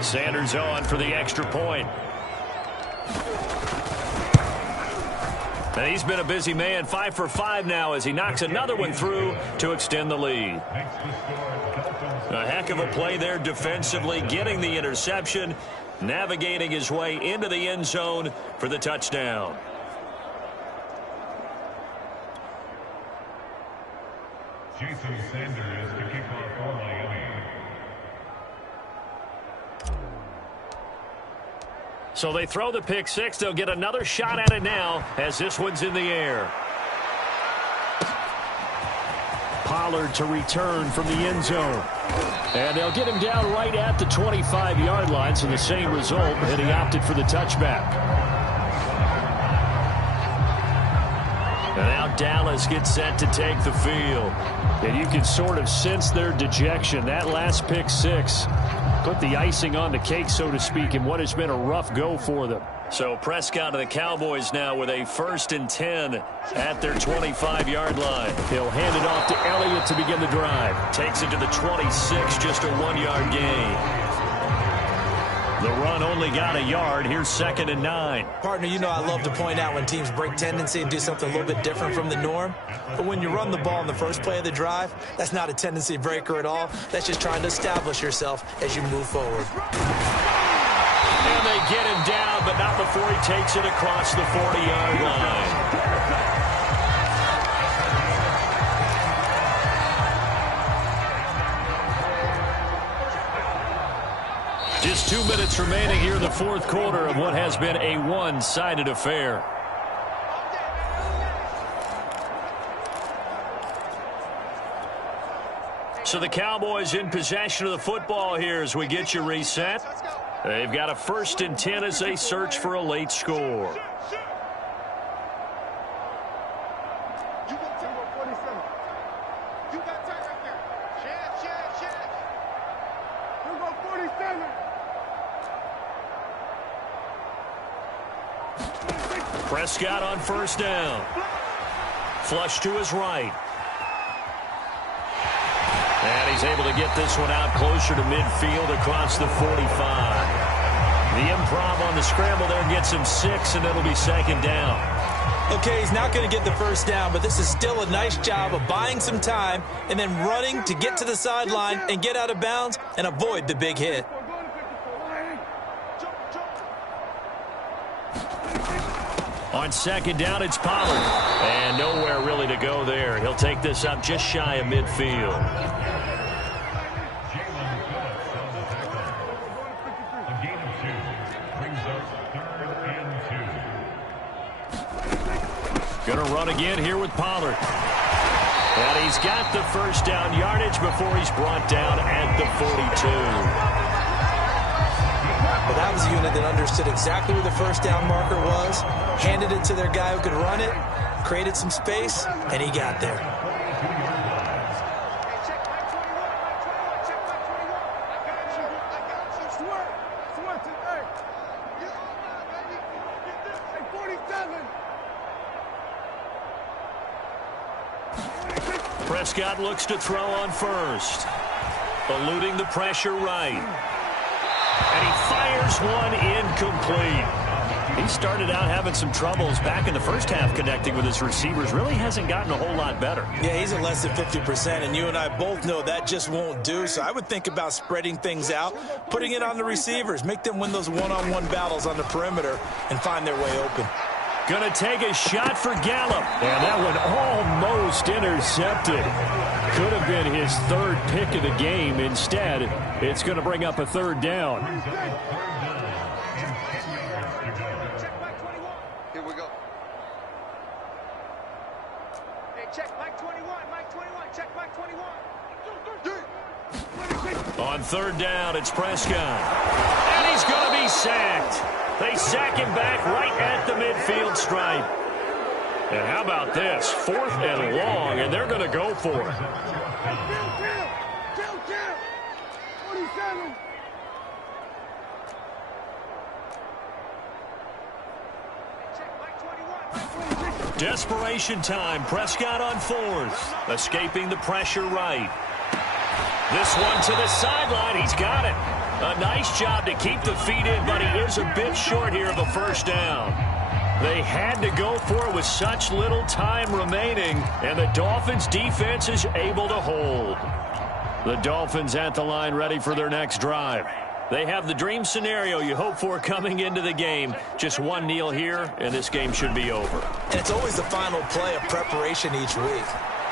Sanders on for the extra point. And he's been a busy man, 5 for 5 now as he knocks another one through to extend the lead. A heck of a play there defensively, getting the interception, navigating his way into the end zone for the touchdown. Jason Sanders to kick off for Miami. So they throw the pick six. They'll get another shot at it now as this one's in the air. Pollard to return from the end zone. And they'll get him down right at the 25-yard line, so the same result, and he opted for the touchback. And now Dallas gets set to take the field. And you can sort of sense their dejection. That last pick six put the icing on the cake, so to speak, in what has been a rough go for them. So Prescott and the Cowboys now with a 1st and 10 at their 25-yard line. He'll hand it off to Elliott to begin the drive. Takes it to the 26, just a 1-yard gain. The run only got a yard. Here's 2nd and 9. Partner, you know I love to point out when teams break tendency and do something a little bit different from the norm. But when you run the ball in the first play of the drive, that's not a tendency breaker at all. That's just trying to establish yourself as you move forward. And they get him down, but not before he takes it across the 40-yard line. Just 2 minutes remaining here in the fourth quarter of what has been a one-sided affair. So the Cowboys in possession of the football here as we get you reset. They've got a 1st and 10 as they search for a late score. Prescott on first down. Flush to his right. And he's able to get this one out closer to midfield across the 45. The improv on the scramble there gets him 6, and it'll be 2nd down. Okay, he's not going to get the first down, but this is still a nice job of buying some time and then running to get to the sideline and get out of bounds and avoid the big hit. On 2nd down, it's Pollard. And nowhere really to go there. He'll take this up just shy of midfield. Going to run again here with Pollard. And he's got the first down yardage before he's brought down at the 42. Well, that was a unit that understood exactly where the first down marker was, handed it to their guy who could run it, created some space, and he got there. Prescott looks to throw on first. Eluding the pressure right. And he fires one incomplete. He started out having some troubles back in the first half connecting with his receivers. Really hasn't gotten a whole lot better. Yeah, he's at less than 50%, and you and I both know that just won't do. So I would think about spreading things out, putting it on the receivers, make them win those one-on-one battles on the perimeter and find their way open. Going to take a shot for Gallup. And that one almost intercepted. Could have been his third pick of the game. Instead, it's going to bring up a third down. Here we go. Hey, check Mike 21. Mike 21. Check Mike 21. On third down, it's Prescott. And he's going to be sacked. They sack him back right at the midfield stripe. And how about this? 4th and long, and they're going to go for it. Kill. 47. Desperation time. Prescott on 4th. Escaping the pressure right. This one to the sideline. He's got it. A nice job to keep the feet in, but he is a bit short here of a first down. They had to go for it with such little time remaining, and the Dolphins' defense is able to hold. The Dolphins at the line ready for their next drive. They have the dream scenario you hope for coming into the game. Just one kneel here, and this game should be over. And it's always the final play of preparation each week.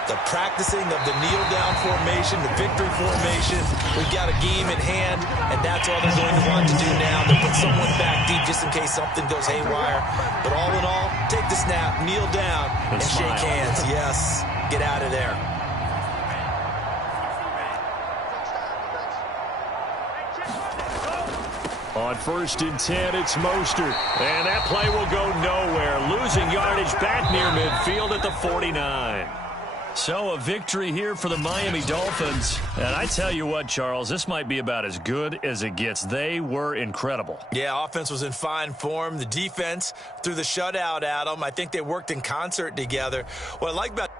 The practicing of the kneel-down formation, the victory formation. We've got a game in hand, and that's all they're going to want to do now. They'll put someone back deep just in case something goes haywire. But all in all, take the snap, kneel down, and shake hands. Yes, get out of there. On 1st and 10, it's Mostert. And that play will go nowhere. Losing yardage back near midfield at the 49. So a victory here for the Miami Dolphins. And I tell you what, Charles, this might be about as good as it gets. They were incredible. Yeah, offense was in fine form. The defense threw the shutout at them. I think they worked in concert together. What I like about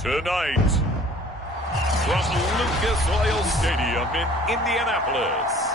Tonight, from Lucas Oil Stadium in Indianapolis,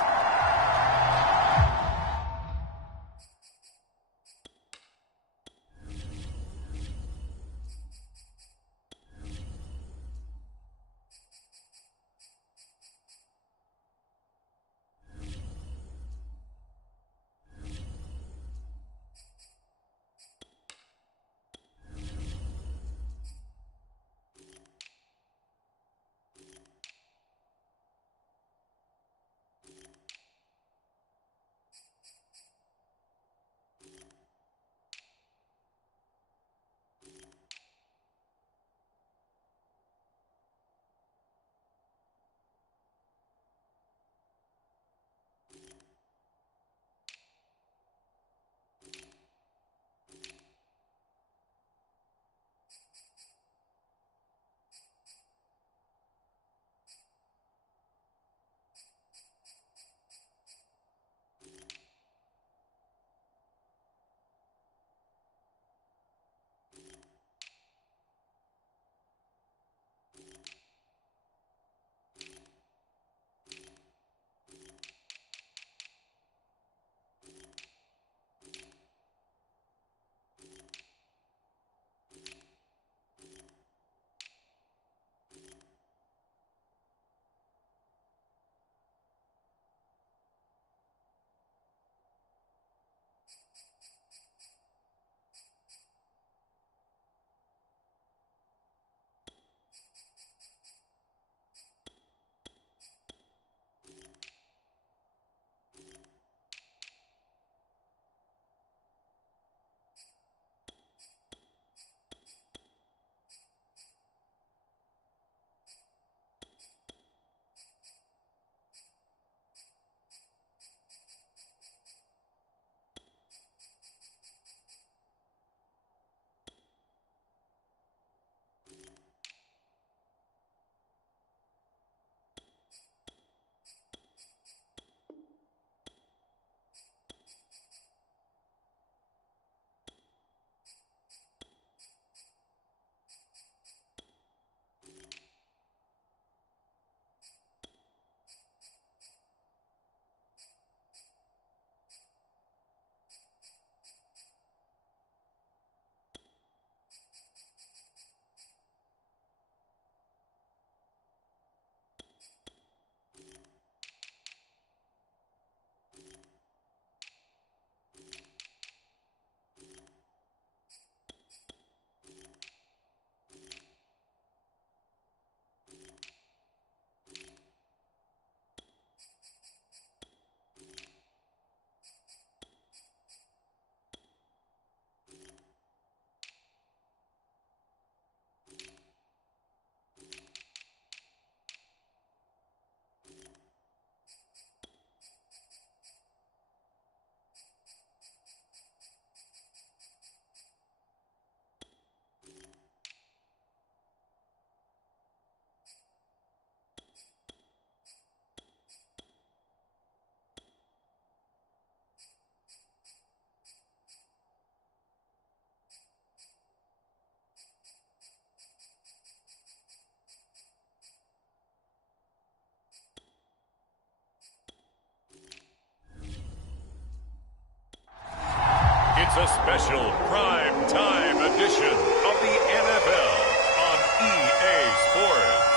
a special prime time edition of the NFL on EA Sports.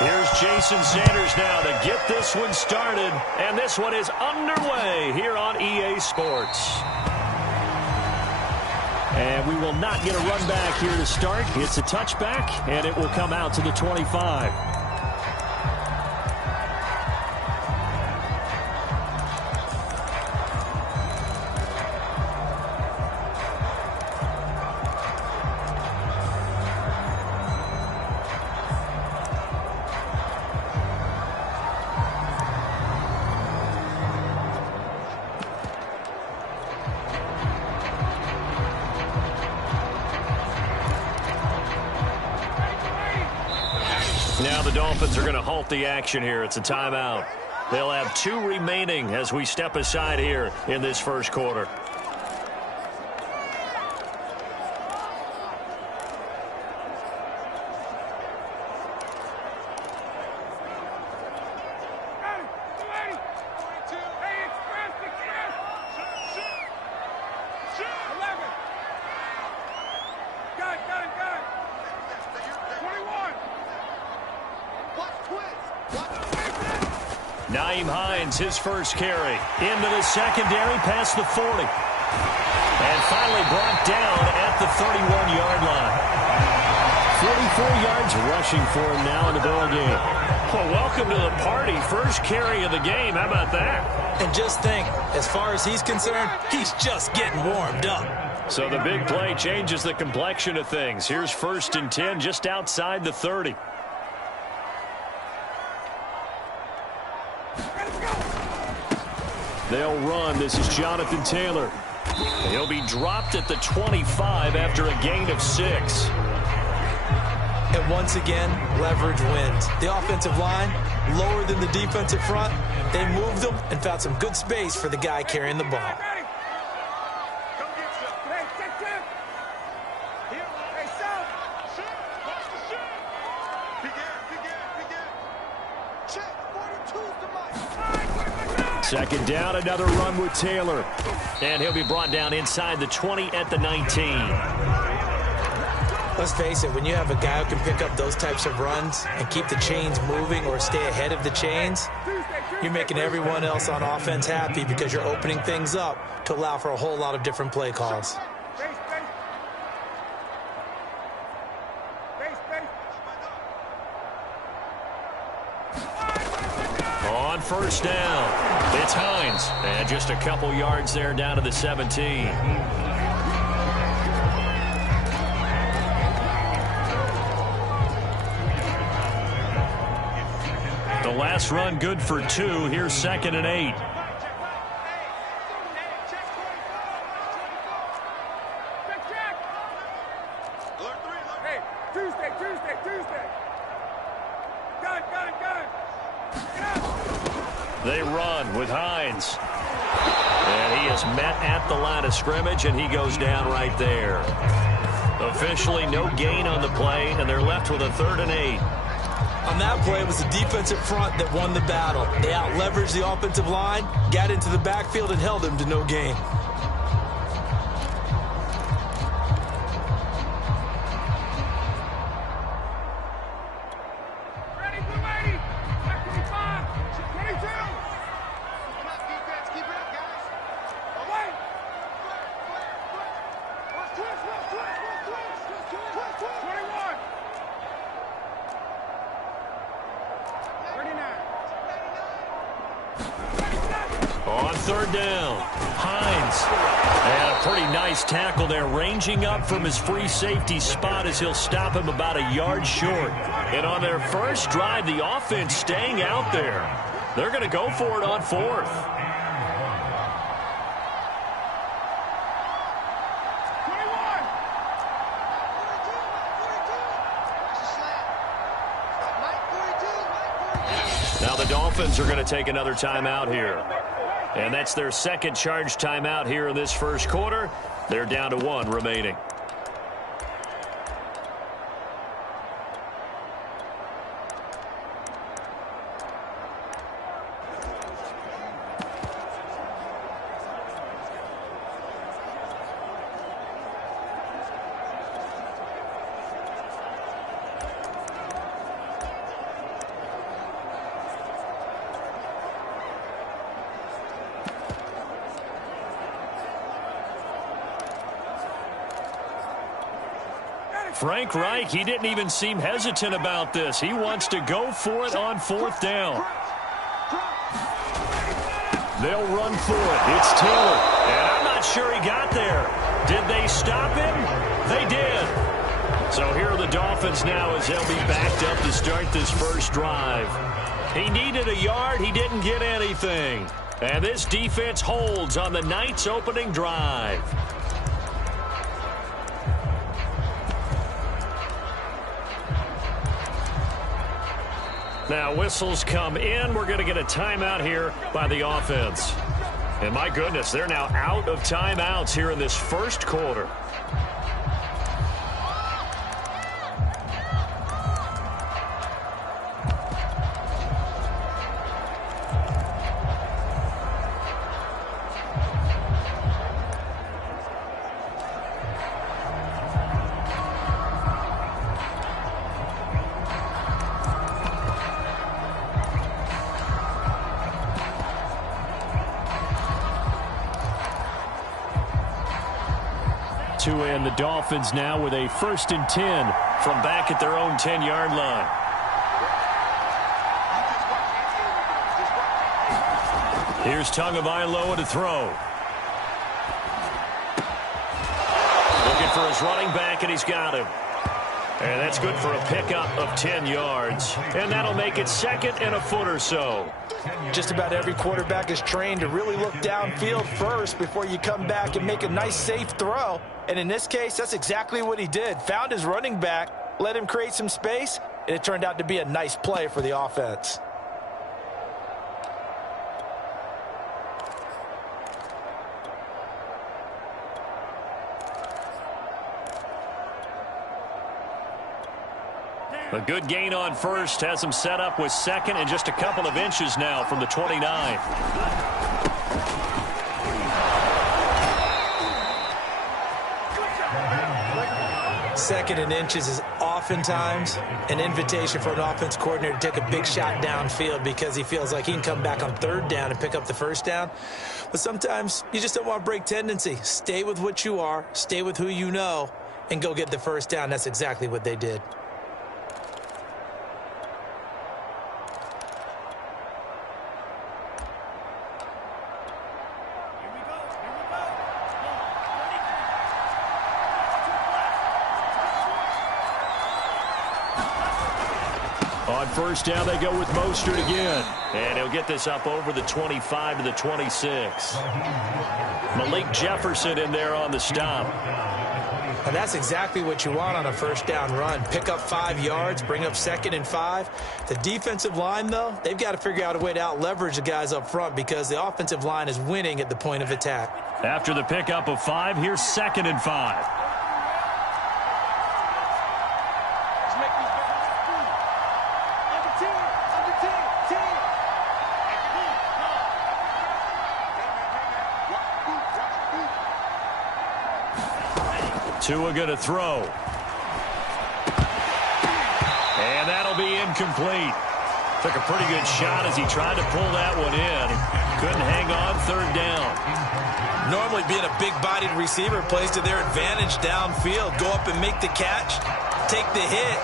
Here's Jason Sanders now to get this one started, and this one is underway here on EA Sports. And we will not get a run back here to start. It's a touchback, and it will come out to the 25. Now the Dolphins are going to halt the action here. It's a timeout. They'll have 2 remaining as we step aside here in this first quarter. His first carry into the secondary past the 40. And finally brought down at the 31-yard line. 44 yards rushing for him now in the ball game. Well, welcome to the party. First carry of the game. How about that? And just think, as far as he's concerned, he's just getting warmed up. So the big play changes the complexion of things. Here's 1st and 10 just outside the 30. They'll run. This is Jonathan Taylor. He'll be dropped at the 25 after a gain of 6. And once again, leverage wins. The offensive line, lower than the defensive front. They moved them and found some good space for the guy carrying the ball. Second down, another run with Taylor. And he'll be brought down inside the 20 at the 19. Let's face it, when you have a guy who can pick up those types of runs and keep the chains moving or stay ahead of the chains, you're making everyone else on offense happy because you're opening things up to allow for a whole lot of different play calls. On first down, it's Hines. And just a couple yards there down to the 17. The last run good for 2. Here's 2nd and 8. They run with Hines. And he is met at the line of scrimmage, and he goes down right there. Officially no gain on the play, and they're left with a 3rd and 8. On that play, it was the defensive front that won the battle. They out-leveraged the offensive line, got into the backfield, and held him to no gain. On 3rd down, Hines. And a pretty nice tackle there, ranging up from his free safety spot as he'll stop him about a yard short. And on their first drive, the offense staying out there. They're going to go for it on 4th. Now the Dolphins are going to take another timeout here. And that's their second charge timeout here in this first quarter. They're down to 1 remaining. Frank Reich, he didn't even seem hesitant about this. He wants to go for it on 4th down. They'll run for it. It's Taylor. And I'm not sure he got there. Did they stop him? They did. So here are the Dolphins now as they'll be backed up to start this first drive. He needed a yard. He didn't get anything. And this defense holds on the night's opening drive. Now whistles come in. We're going to get a timeout here by the offense. And my goodness, they're now out of timeouts here in this first quarter. And the Dolphins now with a 1st and 10 from back at their own 10-yard line. Here's Tagovailoa to throw. Looking for his running back, and he's got him. And that's good for a pickup of 10 yards. And that'll make it 2nd and a foot or so. Just about every quarterback is trained to really look downfield first before you come back and make a nice, safe throw. And in this case, that's exactly what he did. Found his running back, let him create some space, and it turned out to be a nice play for the offense. A good gain on first has him set up with 2nd and just a couple of inches now from the 29. 2nd and inches is oftentimes an invitation for an offense coordinator to take a big shot downfield because he feels like he can come back on 3rd down and pick up the 1st down. But sometimes you just don't want to break tendency. Stay with what you are, stay with who you know, and go get the 1st down. That's exactly what they did. On 1st down, they go with Mostert again. And he'll get this up over the 25 to the 26. Malik Jefferson in there on the stop. And that's exactly what you want on a 1st down run. Pick up 5 yards, bring up 2nd and 5. The defensive line, though, they've got to figure out a way to out-leverage the guys up front because the offensive line is winning at the point of attack. After the pickup of 5, here's 2nd and 5. Tua going to throw. And that'll be incomplete. Took a pretty good shot as he tried to pull that one in. Couldn't hang on 3rd down. Normally being a big-bodied receiver plays to their advantage downfield. Go up and make the catch, take the hit,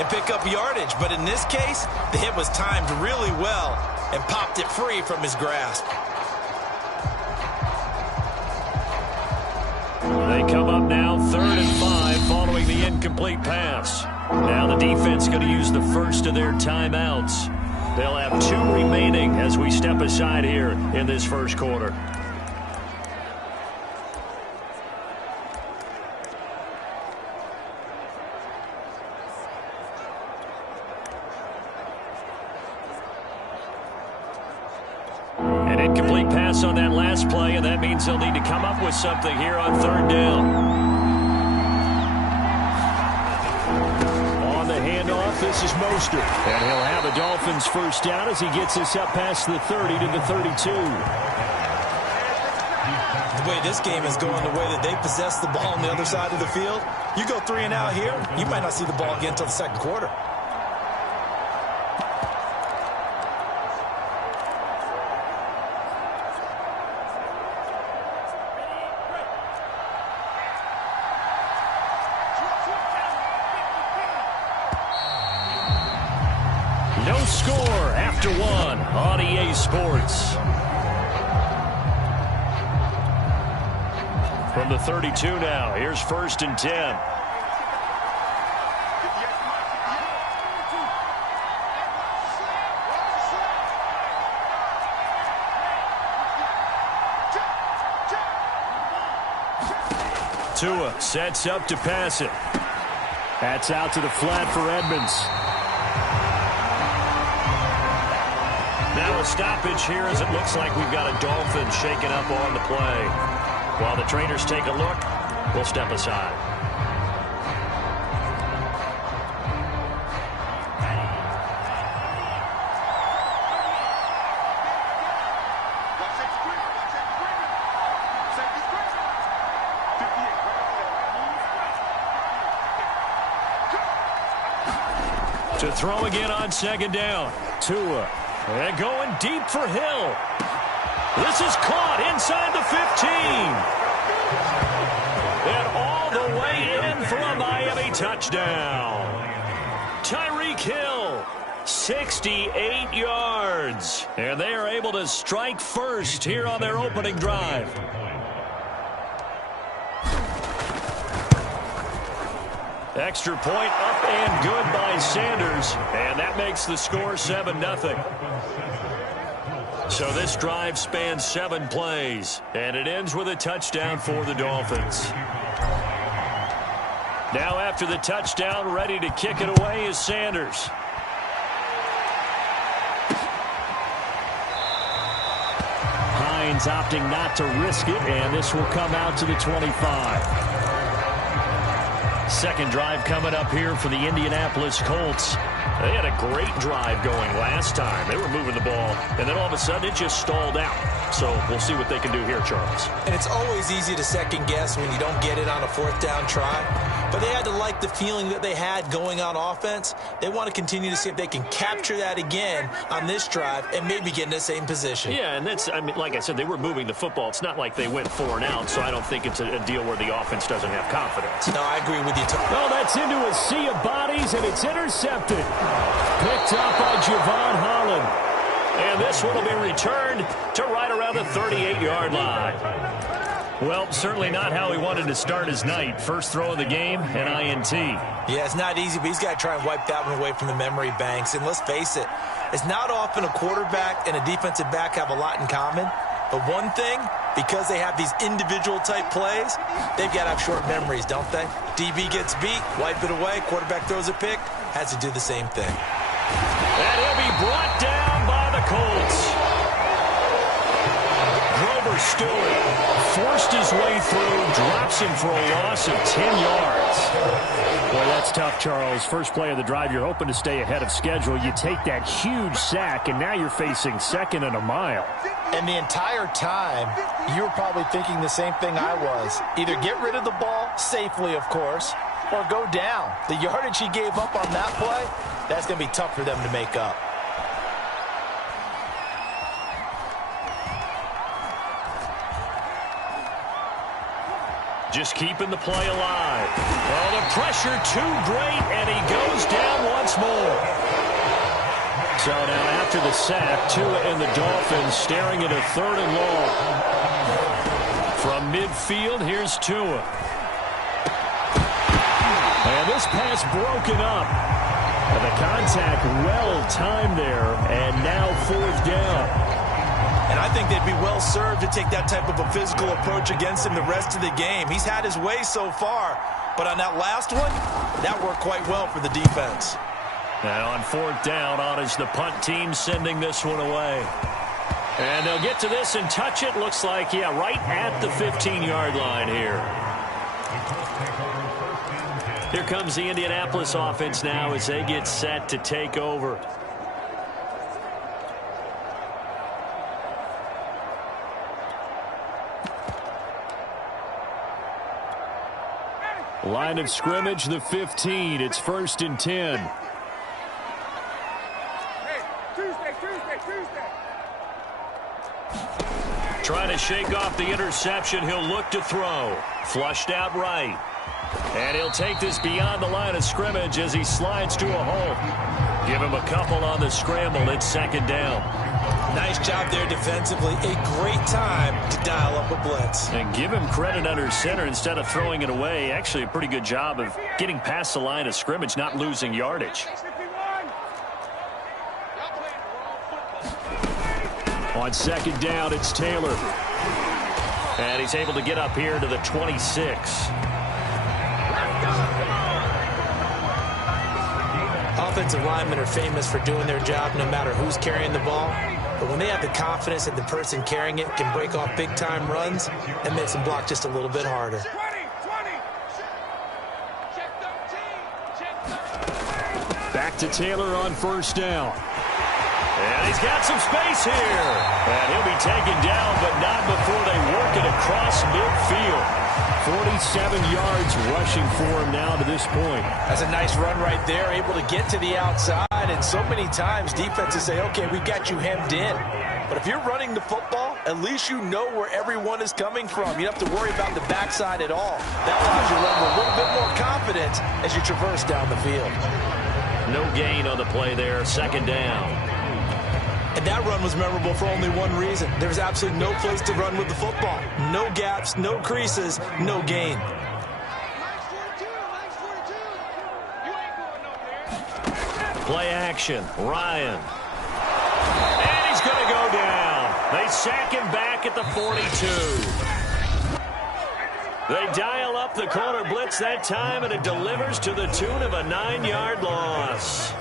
and pick up yardage. But in this case, the hit was timed really well and popped it free from his grasp. They come up now 3rd and 5 following the incomplete pass. Now the defense going to use the first of their timeouts. They'll have 2 remaining as we step aside here in this first quarter. An incomplete pass on that last play, and that means they'll need to come up with something here on 3rd down. On the handoff, this is Mostert. And he'll have a Dolphins 1st down as he gets this up past the 30 to the 32. The way this game is going, the way that they possess the ball on the other side of the field, you go 3 and out here, you might not see the ball again until the 2nd quarter. score after one on EA Sports. From the 32 now, here's 1st and 10. Tua sets up to pass it. That's out to the flat for Edmonds. Now a stoppage here as it looks like we've got a Dolphin shaken up on the play. While the trainers take a look, we'll step aside. To throw again on 2nd down. Tua. And going deep for Hill. This is caught inside the 15. And all the way in for a Miami touchdown. Tyreek Hill, 68 yards. And they are able to strike first here on their opening drive. Extra point up and good by Sanders. And that makes the score 7-0. So this drive spans 7 plays. And it ends with a touchdown for the Dolphins. Now after the touchdown, ready to kick it away is Sanders. Hines opting not to risk it. And this will come out to the 25. Second drive coming up here for the Indianapolis Colts. They had a great drive going last time. They were moving the ball, and then all of a sudden it just stalled out. So we'll see what they can do here, Charles. And it's always easy to second guess when you don't get it on a 4th down try. But they had to like the feeling that they had going on offense. They want to continue to see if they can capture that again on this drive and maybe get in the same position. Yeah, and that's, I mean, like I said, they were moving the football. It's not like they went 4 and out, so I don't think it's a deal where the offense doesn't have confidence. No, I agree with you, Tom. Well, that's into a sea of bodies, and it's intercepted. Picked up by Javon Holland. And this one will be returned to right around the 38-yard line. Well, certainly not how he wanted to start his night. First throw of the game, an INT. Yeah, it's not easy, but he's got to try and wipe that one away from the memory banks. And let's face it, it's not often a quarterback and a defensive back have a lot in common. But one thing, because they have these individual type plays, they've got to have short memories, don't they? DB gets beat, wipe it away, quarterback throws a pick, has to do the same thing. And he'll be brought down by the Colts. Grover Stewart forced his way through, drops him for a loss of 10 yards. Boy, that's tough, Charles. First play of the drive, you're hoping to stay ahead of schedule. You take that huge sack, and now you're facing 2nd and a mile. And the entire time, you were probably thinking the same thing I was. Either get rid of the ball, safely, of course, or go down. The yardage he gave up on that play, that's going to be tough for them to make up. Just keeping the play alive. Oh, the pressure too great, and he goes down once more. So now after the sack, Tua and the Dolphins staring at a 3rd and long. From midfield, here's Tua. And this pass broken up. And the contact well timed there, and now 4th down. And I think they'd be well served to take that type of a physical approach against him the rest of the game. He's had his way so far, but on that last one, that worked quite well for the defense. And on 4th down, on is the punt team sending this one away. And they'll get to this and touch it. Looks like, yeah, right at the 15-yard line here. Here comes the Indianapolis offense now as they get set to take over. Line of scrimmage, the 15. It's 1st and 10. Hey, Tuesday. Trying to shake off the interception. He'll look to throw. Flushed out right. And he'll take this beyond the line of scrimmage as he slides to a hole. Give him a couple on the scramble. It's second down. Nice job there defensively. A great time to dial up a blitz. And give him credit under center instead of throwing it away. Actually, a pretty good job of getting past the line of scrimmage, not losing yardage. On second down, it's Taylor. And he's able to get up here to the 26. Offensive linemen are famous for doing their job no matter who's carrying the ball. But when they have the confidence that the person carrying it can break off big-time runs, that makes them block just a little bit harder. Back to Taylor on first down. And he's got some space here. And he'll be taken down, but not before they work it across midfield. 47 yards rushing for him now to this point. That's a nice run right there, able to get to the outside. And so many times defenses say, okay, we got you hemmed in. But if you're running the football, at least you know where everyone is coming from. You don't have to worry about the backside at all. That allows you to run with a little bit more confidence as you traverse down the field. No gain on the play there, second down. And that run was memorable for only one reason. There was absolutely no place to run with the football. No gaps, no creases, no gain. Play action, Ryan. And he's going to go down. They sack him back at the 42. They dial up the corner blitz that time, and it delivers to the tune of a 9-yard loss.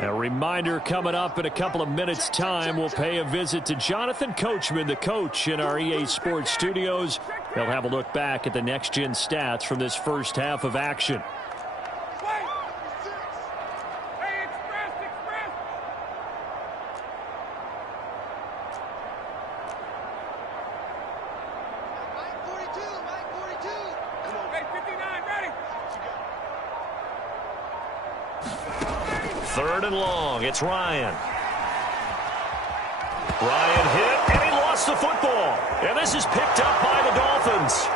A reminder coming up in a couple of minutes' time. We'll pay a visit to Jonathan Coachman, the coach in our EA Sports studios. He'll have a look back at the next-gen stats from this first half of action. Third and long. It's Ryan. Ryan hit, and he lost the football. And this is picked up by the Dolphins.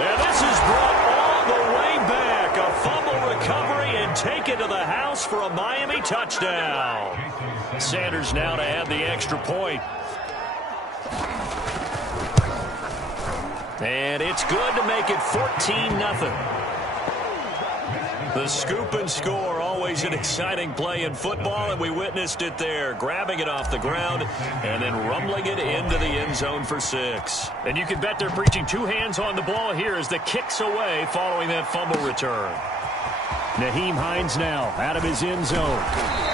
And this is brought all the way back. A fumble recovery and taken to the house for a Miami touchdown. Sanders now to add the extra point. And it's good to make it 14-0. The scoop and score, always an exciting play in football, and we witnessed it there, grabbing it off the ground and then rumbling it into the end zone for 6. And you can bet they're preaching two hands on the ball here as the kick's away following that fumble return. Nyheim Hines now out of his end zone.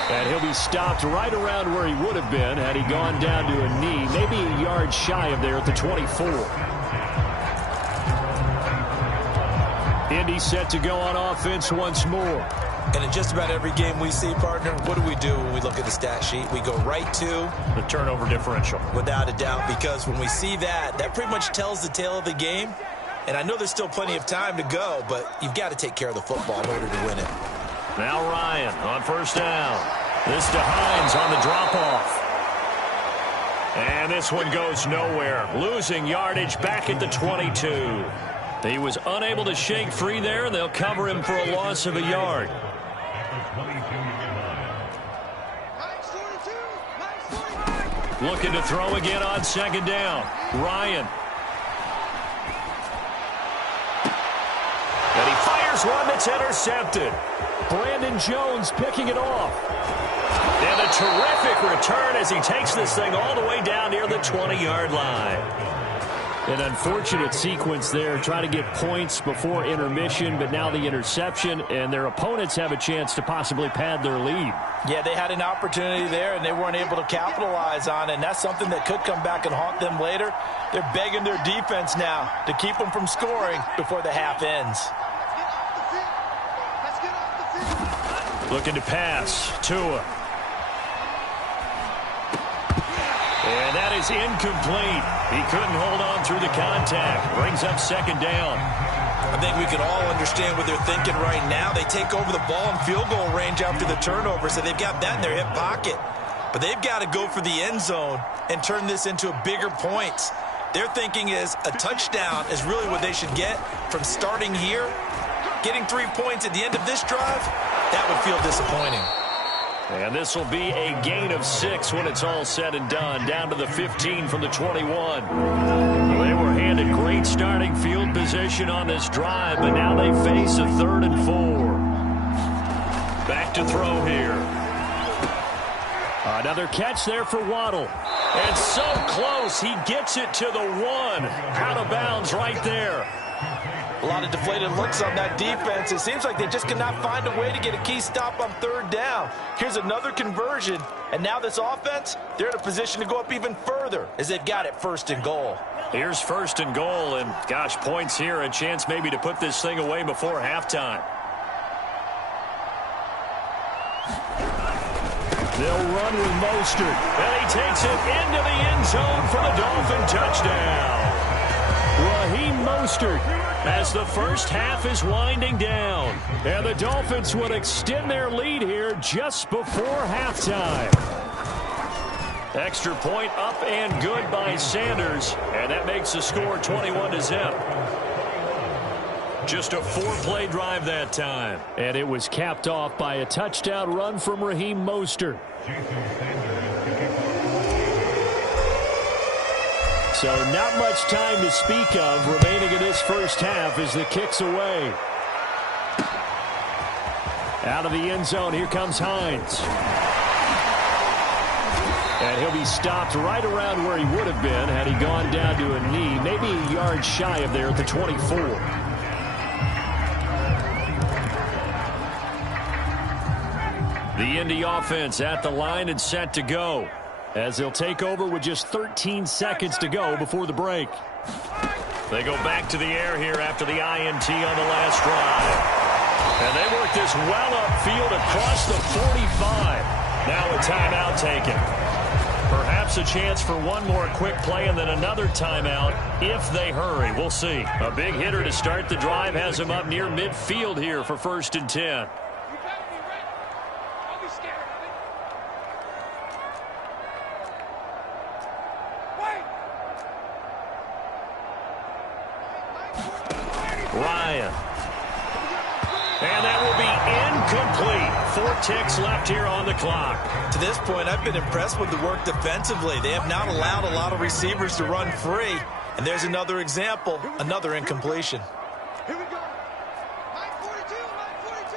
And he'll be stopped right around where he would have been had he gone down to a knee, maybe a yard shy of there at the 24. Indy set to go on offense once more. And in just about every game we see, partner, what do we do when we look at the stat sheet? We go right to the turnover differential. Without a doubt, because when we see that, that pretty much tells the tale of the game. And I know there's still plenty of time to go, but you've got to take care of the football in order to win it. Now Ryan on first down. This to Hines on the drop-off. And this one goes nowhere. Losing yardage back at the 22. He was unable to shake free there, and they'll cover him for a loss of a yard. Looking to throw again on second down. Ryan. And he fires one that's intercepted. Brandon Jones picking it off. And a terrific return as he takes this thing all the way down near the 20-yard line. An unfortunate sequence there, trying to get points before intermission, but now the interception, and their opponents have a chance to possibly pad their lead. Yeah, they had an opportunity there, and they weren't able to capitalize on it, and that's something that could come back and haunt them later. They're begging their defense now to keep them from scoring before the half ends. Looking to pass. Tua. And that is incomplete. He couldn't hold on through the contact. Brings up second down. I think we can all understand what they're thinking right now. They take over the ball in field goal range after the turnover, so they've got that in their hip pocket. But they've got to go for the end zone and turn this into bigger points. Their thinking is a touchdown is really what they should get from starting here. Getting 3 points at the end of this drive, that would feel disappointing. And this will be a gain of 6 when it's all said and done, down to the 15 from the 21. They were handed great starting field position on this drive, but now they face a 3rd and 4. Back to throw here. Another catch there for Waddle. And so close, he gets it to the 1. Out of bounds right there. A lot of deflated looks on that defense. It seems like they just cannot find a way to get a key stop on 3rd down. Here's another conversion, and now this offense, they're in a position to go up even further as they've got it 1st and goal. Here's 1st and goal, and gosh, points here, a chance maybe to put this thing away before halftime. They'll run with Mostert. And he takes it into the end zone for the Dolphin touchdown. Raheem Mostert as the first half is winding down. And the Dolphins would extend their lead here just before halftime. Extra point up and good by Sanders. And that makes the score 21-0. Just a 4-play drive that time. And it was capped off by a touchdown run from Raheem Mostert. So not much time to speak of remaining in this first half as the kick's away. Out of the end zone, here comes Hines. And he'll be stopped right around where he would have been had he gone down to a knee, maybe a yard shy of there at the 24. The Indy offense at the line and set to go, as they'll take over with just 13 seconds to go before the break. They go back to the air here after the INT on the last drive. And they work this well upfield across the 45. Now a timeout taken. Perhaps a chance for one more quick play and then another timeout if they hurry. We'll see. A big hitter to start the drive has him up near midfield here for 1st and 10. Ryan. And that will be incomplete. 4 ticks left here on the clock. To this point, I've been impressed with the work defensively. They have not allowed a lot of receivers to run free. And there's another example, another incompletion. Here we go. Line 42, line 42.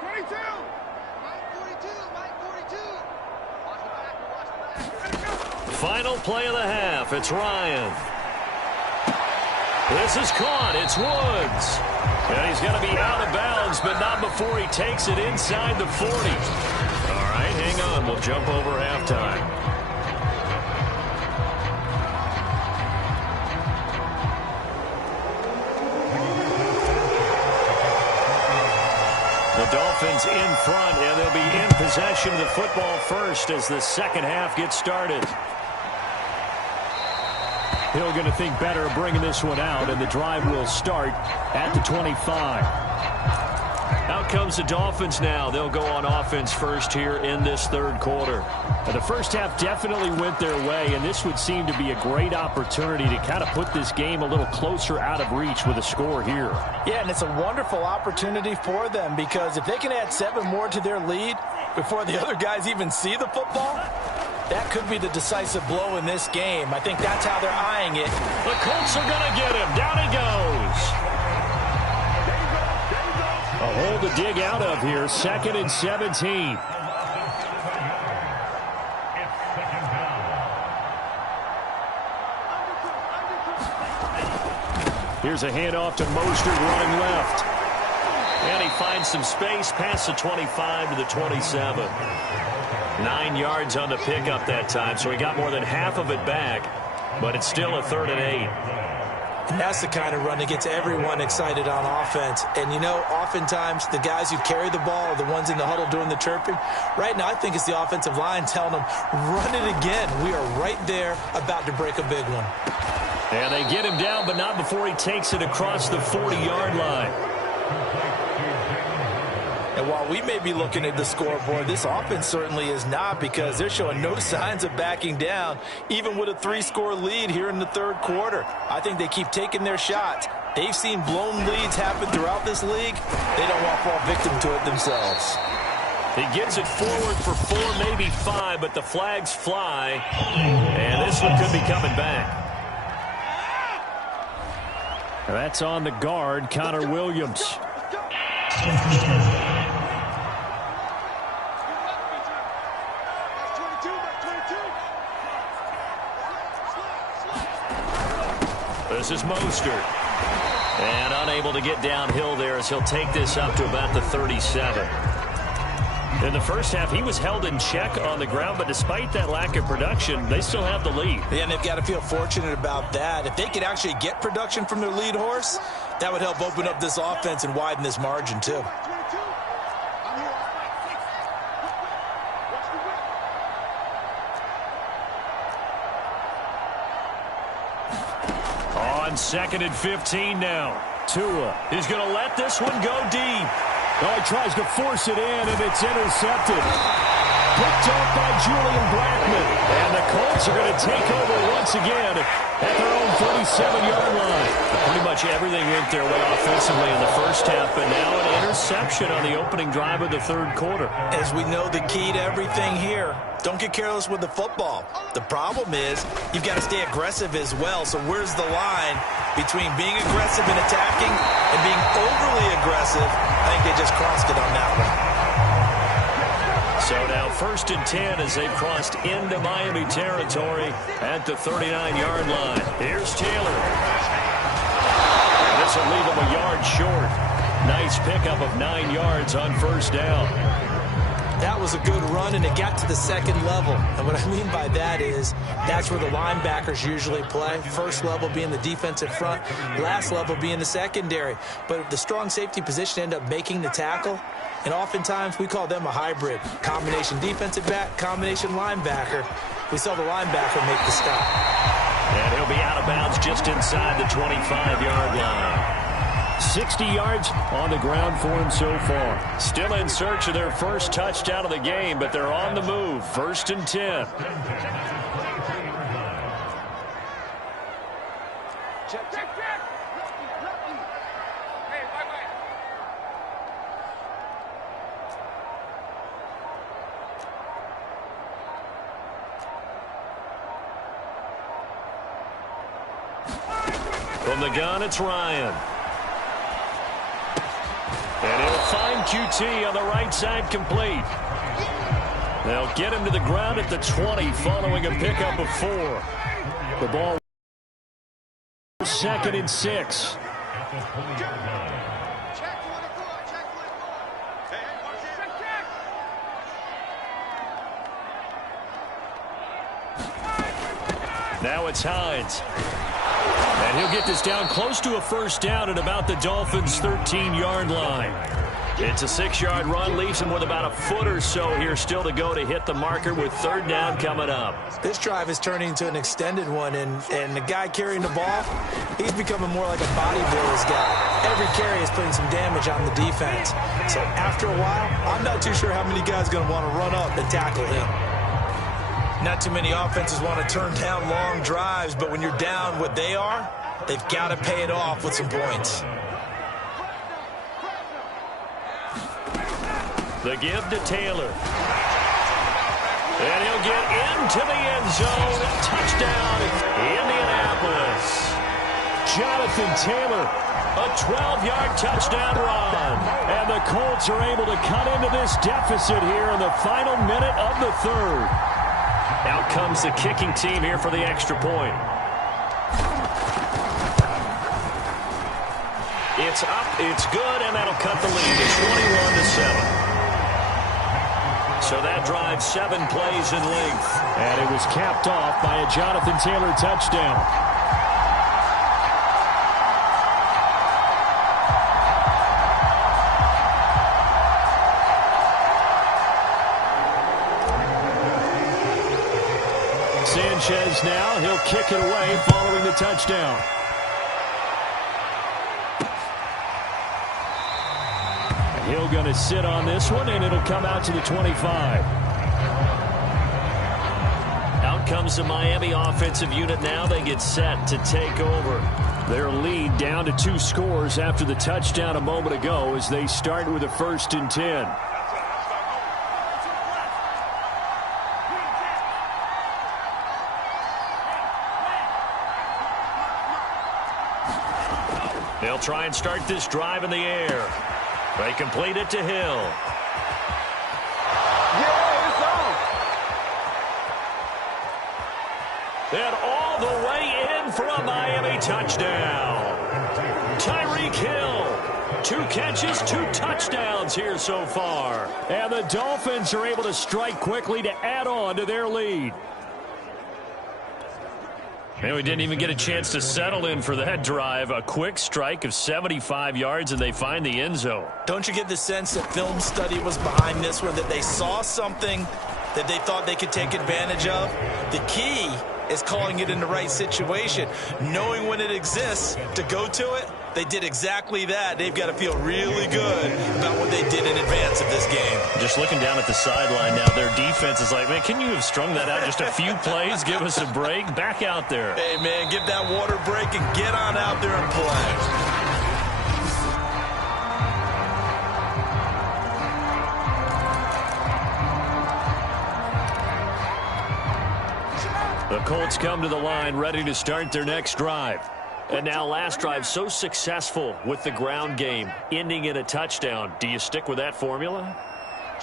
22. Line 42, line 42. Watch the back, watch the back. Final play of the half. It's Ryan. This is caught. It's Woods. And he's going to be out of bounds, but not before he takes it inside the 40. All right, hang on. We'll jump over halftime. The Dolphins in front, and they'll be in possession of the football first as the second half gets started. Hill going to think better of bringing this one out, and the drive will start at the 25. Out comes the Dolphins now. They'll go on offense first here in this 3rd quarter. Now, the first half definitely went their way, and this would seem to be a great opportunity to kind of put this game a little closer out of reach with a score here. Yeah, and it's a wonderful opportunity for them because if they can add 7 more to their lead before the other guys even see the football, that could be the decisive blow in this game. I think that's how they're eyeing it. The Colts are going to get him. Down he goes. A hole to dig out of here. 2nd and 17. Here's a handoff to Mostert running left. And he finds some space past the 25 to the 27. 9 yards on the pickup that time, so he got more than half of it back, but it's still a 3rd and 8. And that's the kind of run that gets everyone excited on offense. And, you know, oftentimes the guys who carry the ball are the ones in the huddle doing the chirping. Right now, I think it's the offensive line telling them, run it again. We are right there about to break a big one. And they get him down, but not before he takes it across the 40-yard line. And while we may be looking at the scoreboard, this offense certainly is not, because they're showing no signs of backing down, even with a 3-score lead here in the third quarter. I think they keep taking their shots. They've seen blown leads happen throughout this league. They don't want to fall victim to it themselves. He gets it forward for 4, maybe 5, but the flags fly, and this one could be coming back. That's on the guard, Connor Williams. This is Mostert. And unable to get downhill there as he'll take this up to about the 37. In the first half, he was held in check on the ground, but despite that lack of production, they still have the lead. Yeah, and they've got to feel fortunate about that. If they could actually get production from their lead horse, that would help open up this offense and widen this margin too. On 2nd and 15 now. Tua is going to let this one go deep. Oh, he tries to force it in, and it's intercepted. Picked off by Julian Blackman. And the Colts are going to take over once again at their own 37-yard line. Pretty much everything went their way offensively in the first half, but now an interception on the opening drive of the third quarter. As we know, the key to everything here, don't get careless with the football. The problem is you've got to stay aggressive as well. So where's the line between being aggressive and attacking and being overly aggressive? I think they just crossed it on that one. So now 1st and 10 as they've crossed into Miami territory at the 39-yard line. Here's Taylor. This will leave him a yard short. Nice pickup of 9 yards on 1st down. That was a good run, and it got to the second level. And what I mean by that is that's where the linebackers usually play. First level being the defensive front, last level being the secondary. But the strong safety position ended up making the tackle. And oftentimes we call them a hybrid. Combination defensive back, combination linebacker. We saw the linebacker make the stop. And he'll be out of bounds just inside the 25-yard line. 60 yards on the ground for him so far. Still in search of their first touchdown of the game, but they're on the move. 1st and 10. Check. Hey, wait. From the gun, it's Ryan. And he'll find QT on the right side complete. They'll get him to the ground at the 20 following a pickup of 4. The ball 2nd and 6. Now it's Hines. And he'll get this down close to a 1st down at about the Dolphins' 13-yard line. It's a 6-yard run, leaves him with about a foot or so here still to go to hit the marker with 3rd down coming up. This drive is turning into an extended one, and the guy carrying the ball, he's becoming more like a bodybuilder's guy. Every carry is putting some damage on the defense. So after a while, I'm not too sure how many guys are going to want to run up and tackle him. Not too many offenses want to turn down long drives, but when you're down what they are, they've got to pay it off with some points. The give to Taylor. And he'll get into the end zone. Touchdown, Indianapolis. Jonathan Taylor, a 12-yard touchdown run. And the Colts are able to cut into this deficit here in the final minute of the third. Out comes the kicking team here for the extra point. It's up, it's good, and that'll cut the lead to 21-7. So that drives 7 plays in length. And it was capped off by a Jonathan Taylor touchdown. Sanchez now, he'll kick it away following the touchdown. He'll going to sit on this one, and it'll come out to the 25. Out comes the Miami offensive unit now. They get set to take over. Their lead down to 2 scores after the touchdown a moment ago as they start with a 1st and 10. They'll try and start this drive in the air. They complete it to Hill. And all the way in for a Miami touchdown. Tyreek Hill. 2 catches, 2 touchdowns here so far. And the Dolphins are able to strike quickly to add on to their lead. And we didn't even get a chance to settle in for that drive. A quick strike of 75 yards, and they find the end zone. Don't you get the sense that film study was behind this one, that they saw something that they thought they could take advantage of? The key is calling it in the right situation, knowing when it exists to go to it. They did exactly that. They've got to feel really good about what they did in advance of this game. Just looking down at the sideline now, their defense is like, man, can you have strung that out just a few plays? Give us a break. Back out there. Hey, man, give that water break and get on out there and play. The Colts come to the line ready to start their next drive. And now last drive so successful with the ground game, ending in a touchdown. Do you stick with that formula?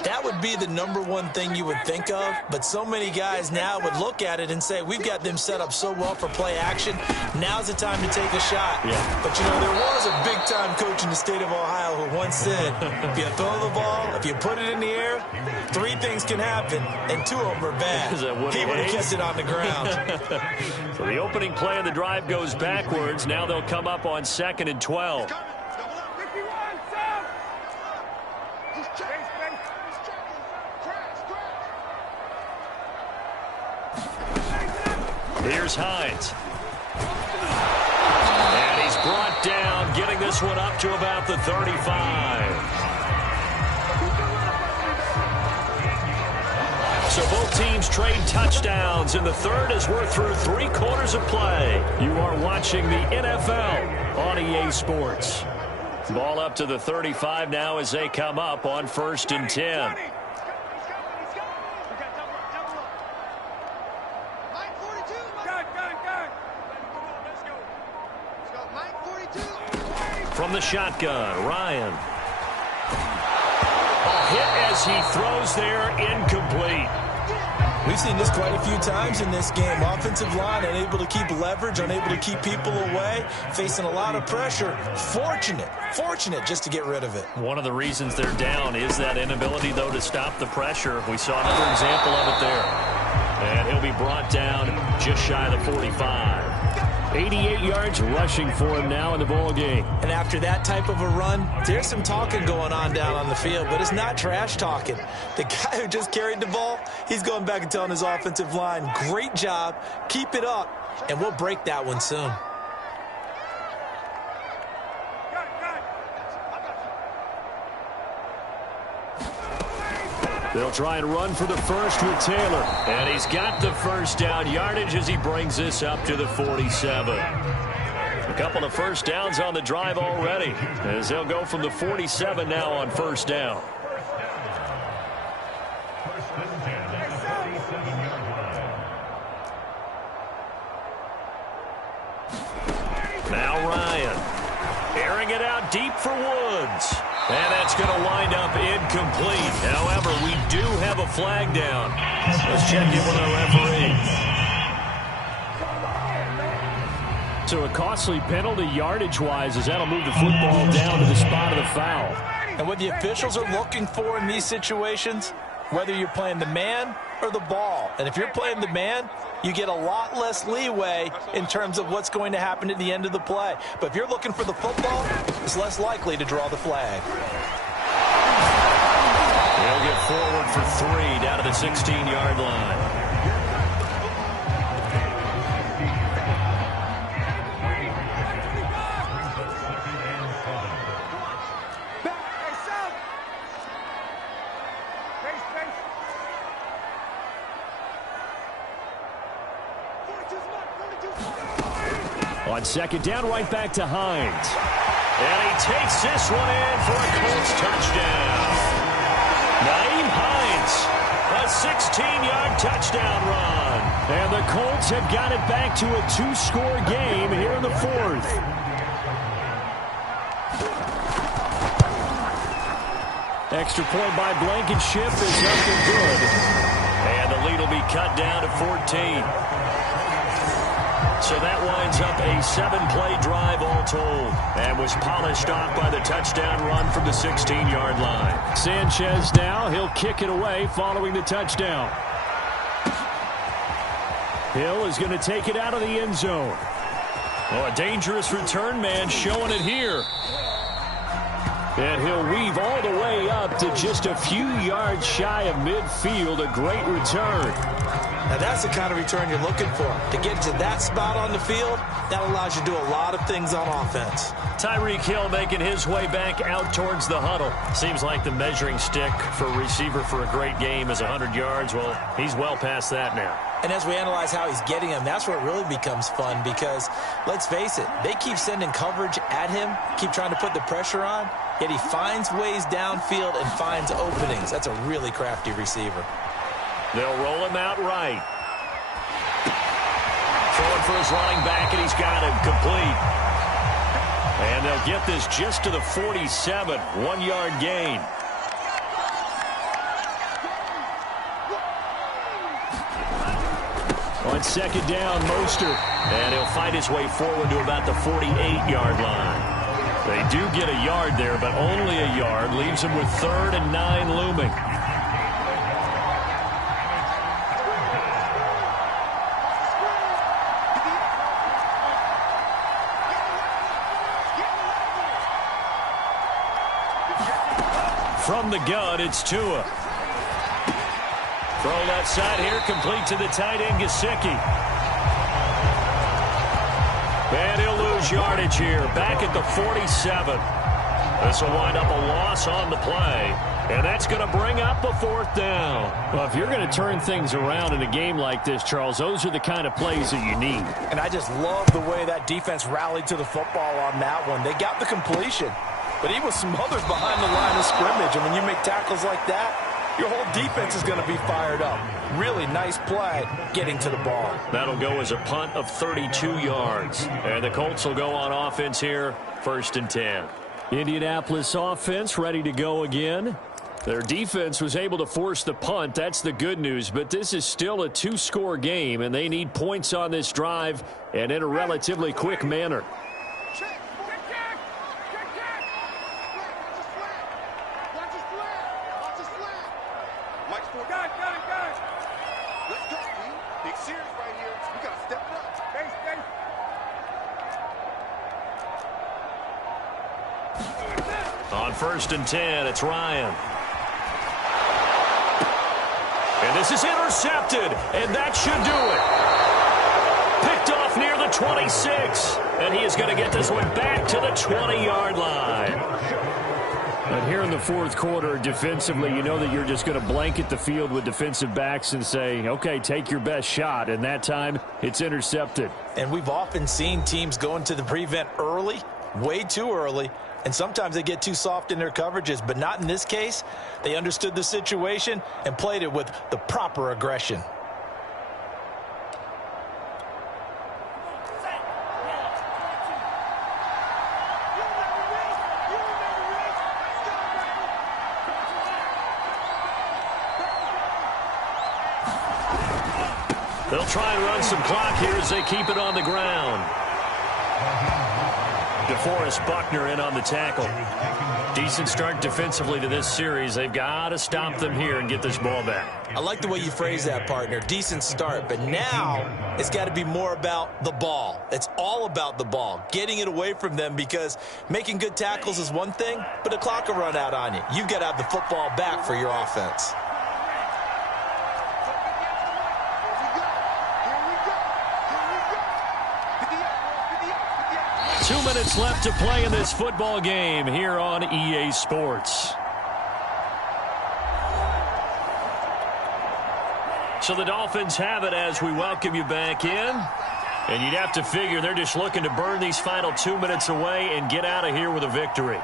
That would be the #1 thing you would think of, but so many guys now would look at it and say, we've got them set up so well for play action. Now's the time to take a shot. Yeah. But, you know, there was a big-time coach in the state of Ohio who once said, if you throw the ball, if you put it in the air, 3 things can happen, and 2 of them are bad. He would have kept it on the ground. So the opening play of the drive goes backwards. Now they'll come up on 2nd and 12. Here's Hines. And he's brought down, getting this one up to about the 35. So both teams trade touchdowns in the third as we're through 3 quarters of play. You are watching the NFL on EA Sports. Ball up to the 35 now as they come up on 1st and 10. From the shotgun, Ryan. A hit as he throws there, incomplete. We've seen this quite a few times in this game. Offensive line unable to keep leverage, unable to keep people away, facing a lot of pressure. Fortunate just to get rid of it. One of the reasons they're down is that inability, though, to stop the pressure. We saw another example of it there. And he'll be brought down just shy of the 45. 88 yards rushing for him now in the ball game. And after that type of a run, there's some talking going on down on the field, but it's not trash talking. The guy who just carried the ball, he's going back and telling his offensive line, great job, keep it up, and we'll break that one soon. They'll try and run for the first with Taylor. And he's got the first down yardage as he brings this up to the 47. A couple of first downs on the drive already as they'll go from the 47 now on 1st down. Now Ryan airing it out deep for Woods. And that's going to wind up incomplete. However, we do have a flag down. Let's check in with our referee. So a costly penalty yardage-wise as that'll move the football down to the spot of the foul. And what the officials are looking for in these situations, whether you're playing the man or the ball. And if you're playing the man, you get a lot less leeway in terms of what's going to happen at the end of the play. But if you're looking for the football, it's less likely to draw the flag. He'll get forward for 3 down to the 16-yard line. On second down, right back to Hines. And he takes this one in for a Colts touchdown. Nyheim Hines, a 16-yard touchdown run. And the Colts have got it back to a 2-score game here in the fourth. Extra point by Blankenship is up and good. And the lead will be cut down to 14. So that winds up a 7-play drive all told and was polished off by the touchdown run from the 16-yard line. Sanchez now, he'll kick it away following the touchdown. Hill is going to take it out of the end zone. Oh, a dangerous return man showing it here. And he'll weave all the way up to just a few yards shy of midfield. A great return. Now that's the kind of return you're looking for. To get to that spot on the field, that allows you to do a lot of things on offense. Tyreek Hill making his way back out towards the huddle. Seems like the measuring stick for a receiver for a great game is 100 yards. Well, he's well past that now. And as we analyze how he's getting them, that's where it really becomes fun because, let's face it, they keep sending coverage at him, keep trying to put the pressure on, yet he finds ways downfield and finds openings. That's a really crafty receiver. They'll roll him out right. Throwing for his running back, and he's got him complete. And they'll get this just to the 47, 1-yard gain. On second down, Mostert. And he'll fight his way forward to about the 48-yard line. They do get a yard there, but only a yard. Leaves him with 3rd and 9 looming. From the gun, it's Tua. Throw left side here, complete to the tight end, Gesicki. And he'll lose yardage here, back at the 47. This will wind up a loss on the play, and that's going to bring up a 4th down. Well, if you're going to turn things around in a game like this, Charles, those are the kind of plays that you need. And I just love the way that defense rallied to the football on that one. They got the completion, but he was smothered behind the line of scrimmage, and when you make tackles like that, your whole defense is going to be fired up. Really nice play getting to the ball. That'll go as a punt of 32 yards. And the Colts will go on offense here, 1st and 10. Indianapolis offense ready to go again. Their defense was able to force the punt. That's the good news. But this is still a 2-score game, and they need points on this drive and in a relatively quick manner. On 1st and 10, it's Ryan. And this is intercepted, and that should do it. Picked off near the 26, and he is going to get this one back to the 20-yard line. But here in the 4th quarter, defensively, you know that you're just going to blanket the field with defensive backs and say, okay, take your best shot. And that time, it's intercepted. And we've often seen teams go into the prevent early, way too early, and sometimes they get too soft in their coverages, but not in this case. They understood the situation and played it with the proper aggression. They'll try and run some clock here as they keep it on the ground. DeForest Buckner in on the tackle. Decent start defensively to this series. They've got to stop them here and get this ball back. I like the way you phrase that, partner. Decent start, but now it's got to be more about the ball. It's all about the ball, getting it away from them, because making good tackles is one thing, but the clock will run out on you. You've got to have the football back for your offense. Two minutes left to play in this football game here on EA Sports. So the Dolphins have it as we welcome you back in. And you'd have to figure they're just looking to burn these final 2 minutes away and get out of here with a victory.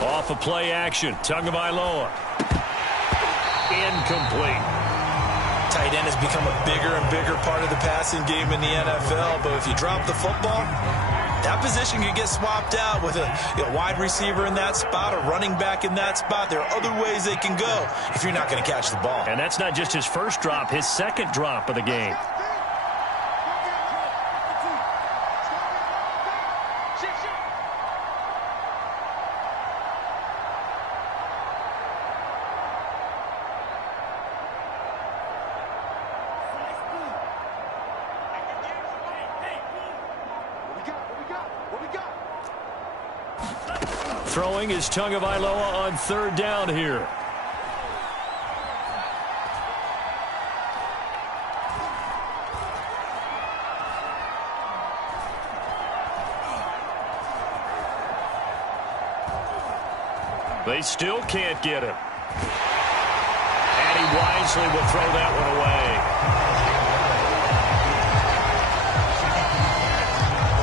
Off of play action. Tagovailoa. Incomplete. Tight end has become a bigger and bigger part of the passing game in the NFL. But if you drop the football, that position can get swapped out with a wide receiver in that spot, a running back in that spot. There are other ways they can go if you're not going to catch the ball. And that's not just his first drop, his second drop of the game. Throwing is Tagovailoa on third down here. They still can't get him. And he wisely will throw that one away.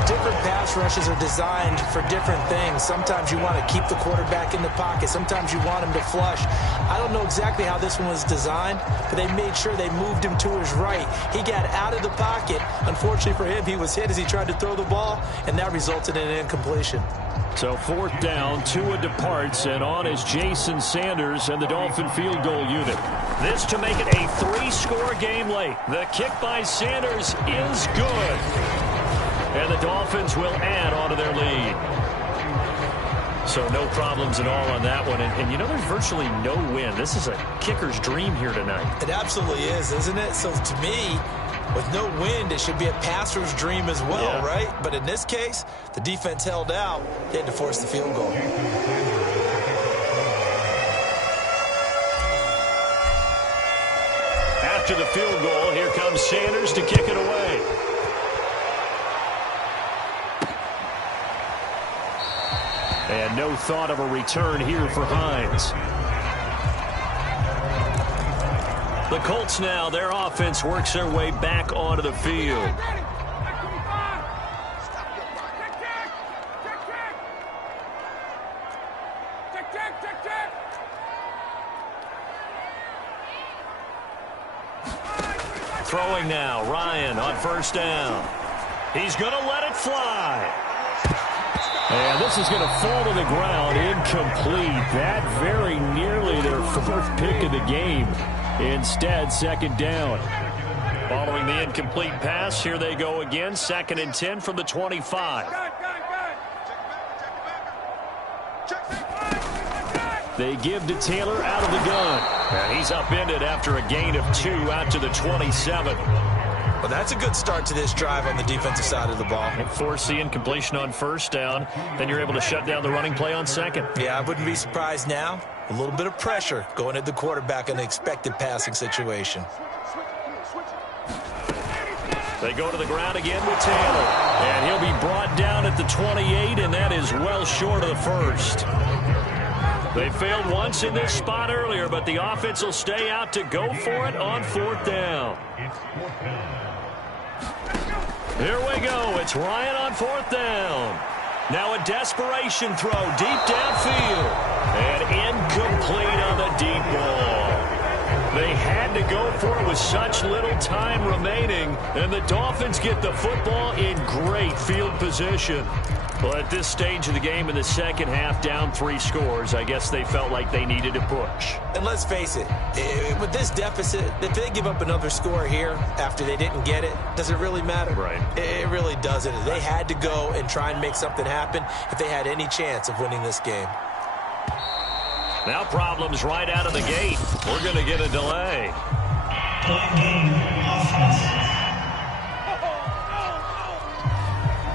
Different pass rushes are designed for different things. Sometimes you want to keep the quarterback in the pocket. Sometimes you want him to flush. I don't know exactly how this one was designed, but they made sure they moved him to his right. He got out of the pocket. Unfortunately for him, he was hit as he tried to throw the ball, and that resulted in an incompletion. So fourth down, Tua departs, and on is Jason Sanders and the Dolphin field goal unit. This to make it a 3-score game late. The kick by Sanders is good. And the Dolphins will add on to their lead. So no problems at all on that one. And you know, there's virtually no win. This is a kicker's dream here tonight. It absolutely is, isn't it? So to me, with no wind, it should be a passer's dream as well, right? But in this case, the defense held out. They had to force the field goal. After the field goal, here comes Sanders to kick it away. And no thought of a return here for Hines. The Colts now, their offense works their way back onto the field. Throwing now, Ryan on first down. He's going to let it fly. And this is going to fall to the ground, incomplete. That very nearly their fourth pick of the game. Instead, second down. Following the incomplete pass, here they go again. 2nd and 10 from the 25. They give to Taylor out of the gun. And he's upended after a gain of 2 out to the 27. Well, that's a good start to this drive on the defensive side of the ball. And force the incompletion on first down. Then you're able to shut down the running play on second. Yeah, I wouldn't be surprised now. A little bit of pressure going at the quarterback in an expected passing situation. They go to the ground again with Taylor. And he'll be brought down at the 28, and that is well short of the first. They failed once in this spot earlier, but the offense will stay out to go for it on fourth down. Here we go. It's Ryan on fourth down. Now a desperation throw deep downfield. And incomplete on the deep ball. They had to go for it with such little time remaining. And the Dolphins get the football in great field position. Well, at this stage of the game in the second half, down 3 scores, I guess they felt like they needed to push. And let's face it, with this deficit, if they give up another score here after they didn't get it, does it really matter? Right. It really doesn't. They had to go and try and make something happen if they had any chance of winning this game. Now problems right out of the gate. We're going to get a delay.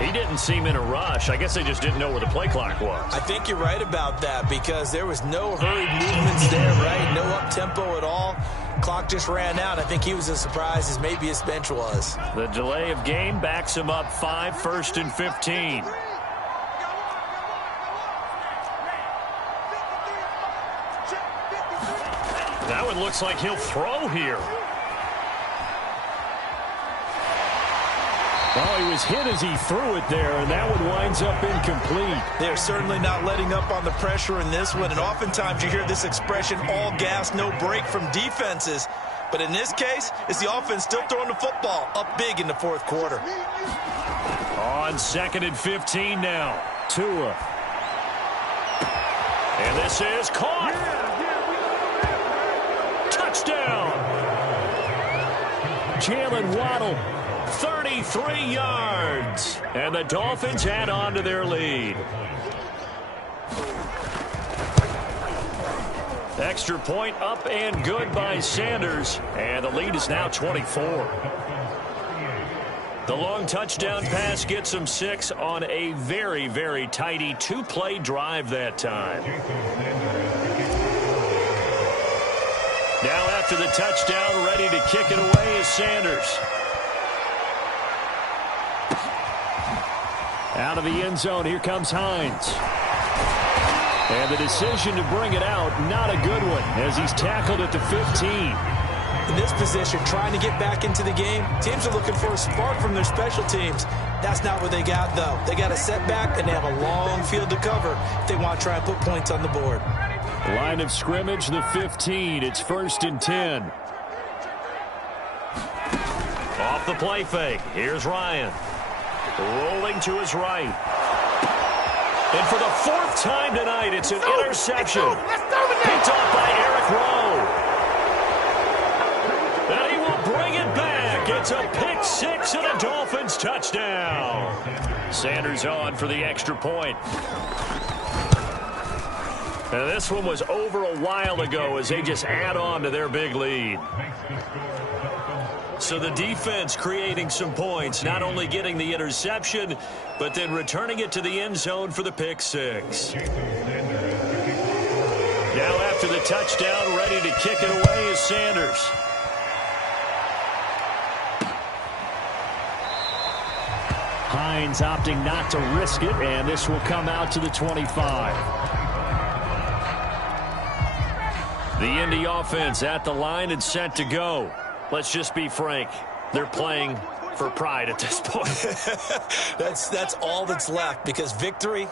He didn't seem in a rush. I guess they just didn't know where the play clock was. I think you're right about that because there was no hurried movements there, right? No up-tempo at all. Clock just ran out. I think he was as surprised as maybe his bench was. The delay of game backs him up 5, 1st and 15. That one looks like he'll throw here. Oh, he was hit as he threw it there, and that one winds up incomplete. They're certainly not letting up on the pressure in this one, and oftentimes you hear this expression, all gas, no break from defenses. But in this case, it's the offense still throwing the football up big in the fourth quarter. On 2nd and 15 now. Tua. And this is caught. Touchdown. Jalen Waddle, 33 yards. And the Dolphins add on to their lead. Extra point up and good by Sanders. And the lead is now 24. The long touchdown pass gets them 6 on a very, very tidy 2-play drive that time. Now after the touchdown, ready to kick it away is Sanders. Out of the end zone, here comes Hines. And the decision to bring it out, not a good one, as he's tackled at the 15. In this position, trying to get back into the game, teams are looking for a spark from their special teams. That's not what they got, though. They got a setback, and they have a long field to cover if they want to try and put points on the board. Line of scrimmage, the 15. It's 1st and 10. Off the play fake. Here's Ryan. Rolling to his right. And for the 4th time tonight, it's an interception. Picked off by Eric Rowe. And he will bring it back. It's a pick 6 and a Dolphins touchdown. Sanders on for the extra point. And this one was over a while ago as they just add on to their big lead. So the defense creating some points, not only getting the interception, but then returning it to the end zone for the pick 6. Now after the touchdown, ready to kick it away is Sanders. Hines opting not to risk it, and this will come out to the 25. The Indy offense at the line and set to go. Let's just be frank. They're playing for pride at this point. That's all that's left, because victory,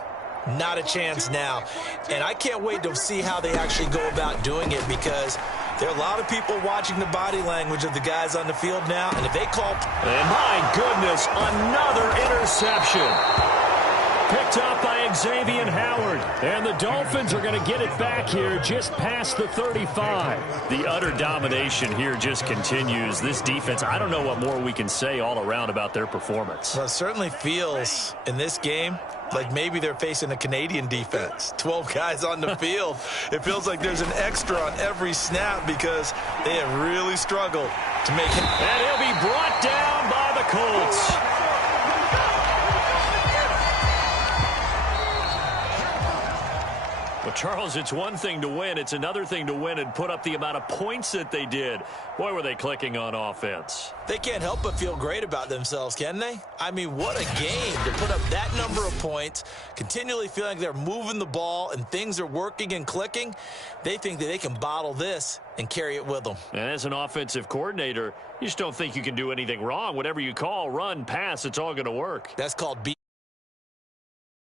not a chance now. And I can't wait to see how they actually go about doing it, because there are a lot of people watching the body language of the guys on the field now, and if they call... And my goodness, another interception. Picked up by Xavier Howard. And the Dolphins are going to get it back here just past the 35. The utter domination here just continues. This defense, I don't know what more we can say all around about their performance. Well, it certainly feels in this game like maybe they're facing a Canadian defense. 12 guys on the field. It feels like there's an extra on every snap because they have really struggled to make it. And he'll be brought down by the Colts. Well, Charles, it's one thing to win. It's another thing to win and put up the amount of points that they did. Boy, were they clicking on offense. They can't help but feel great about themselves, can they? I mean, what a game to put up that number of points, continually feeling like they're moving the ball and things are working and clicking. They think that they can bottle this and carry it with them. And as an offensive coordinator, you just don't think you can do anything wrong. Whatever you call, run, pass, it's all going to work. That's called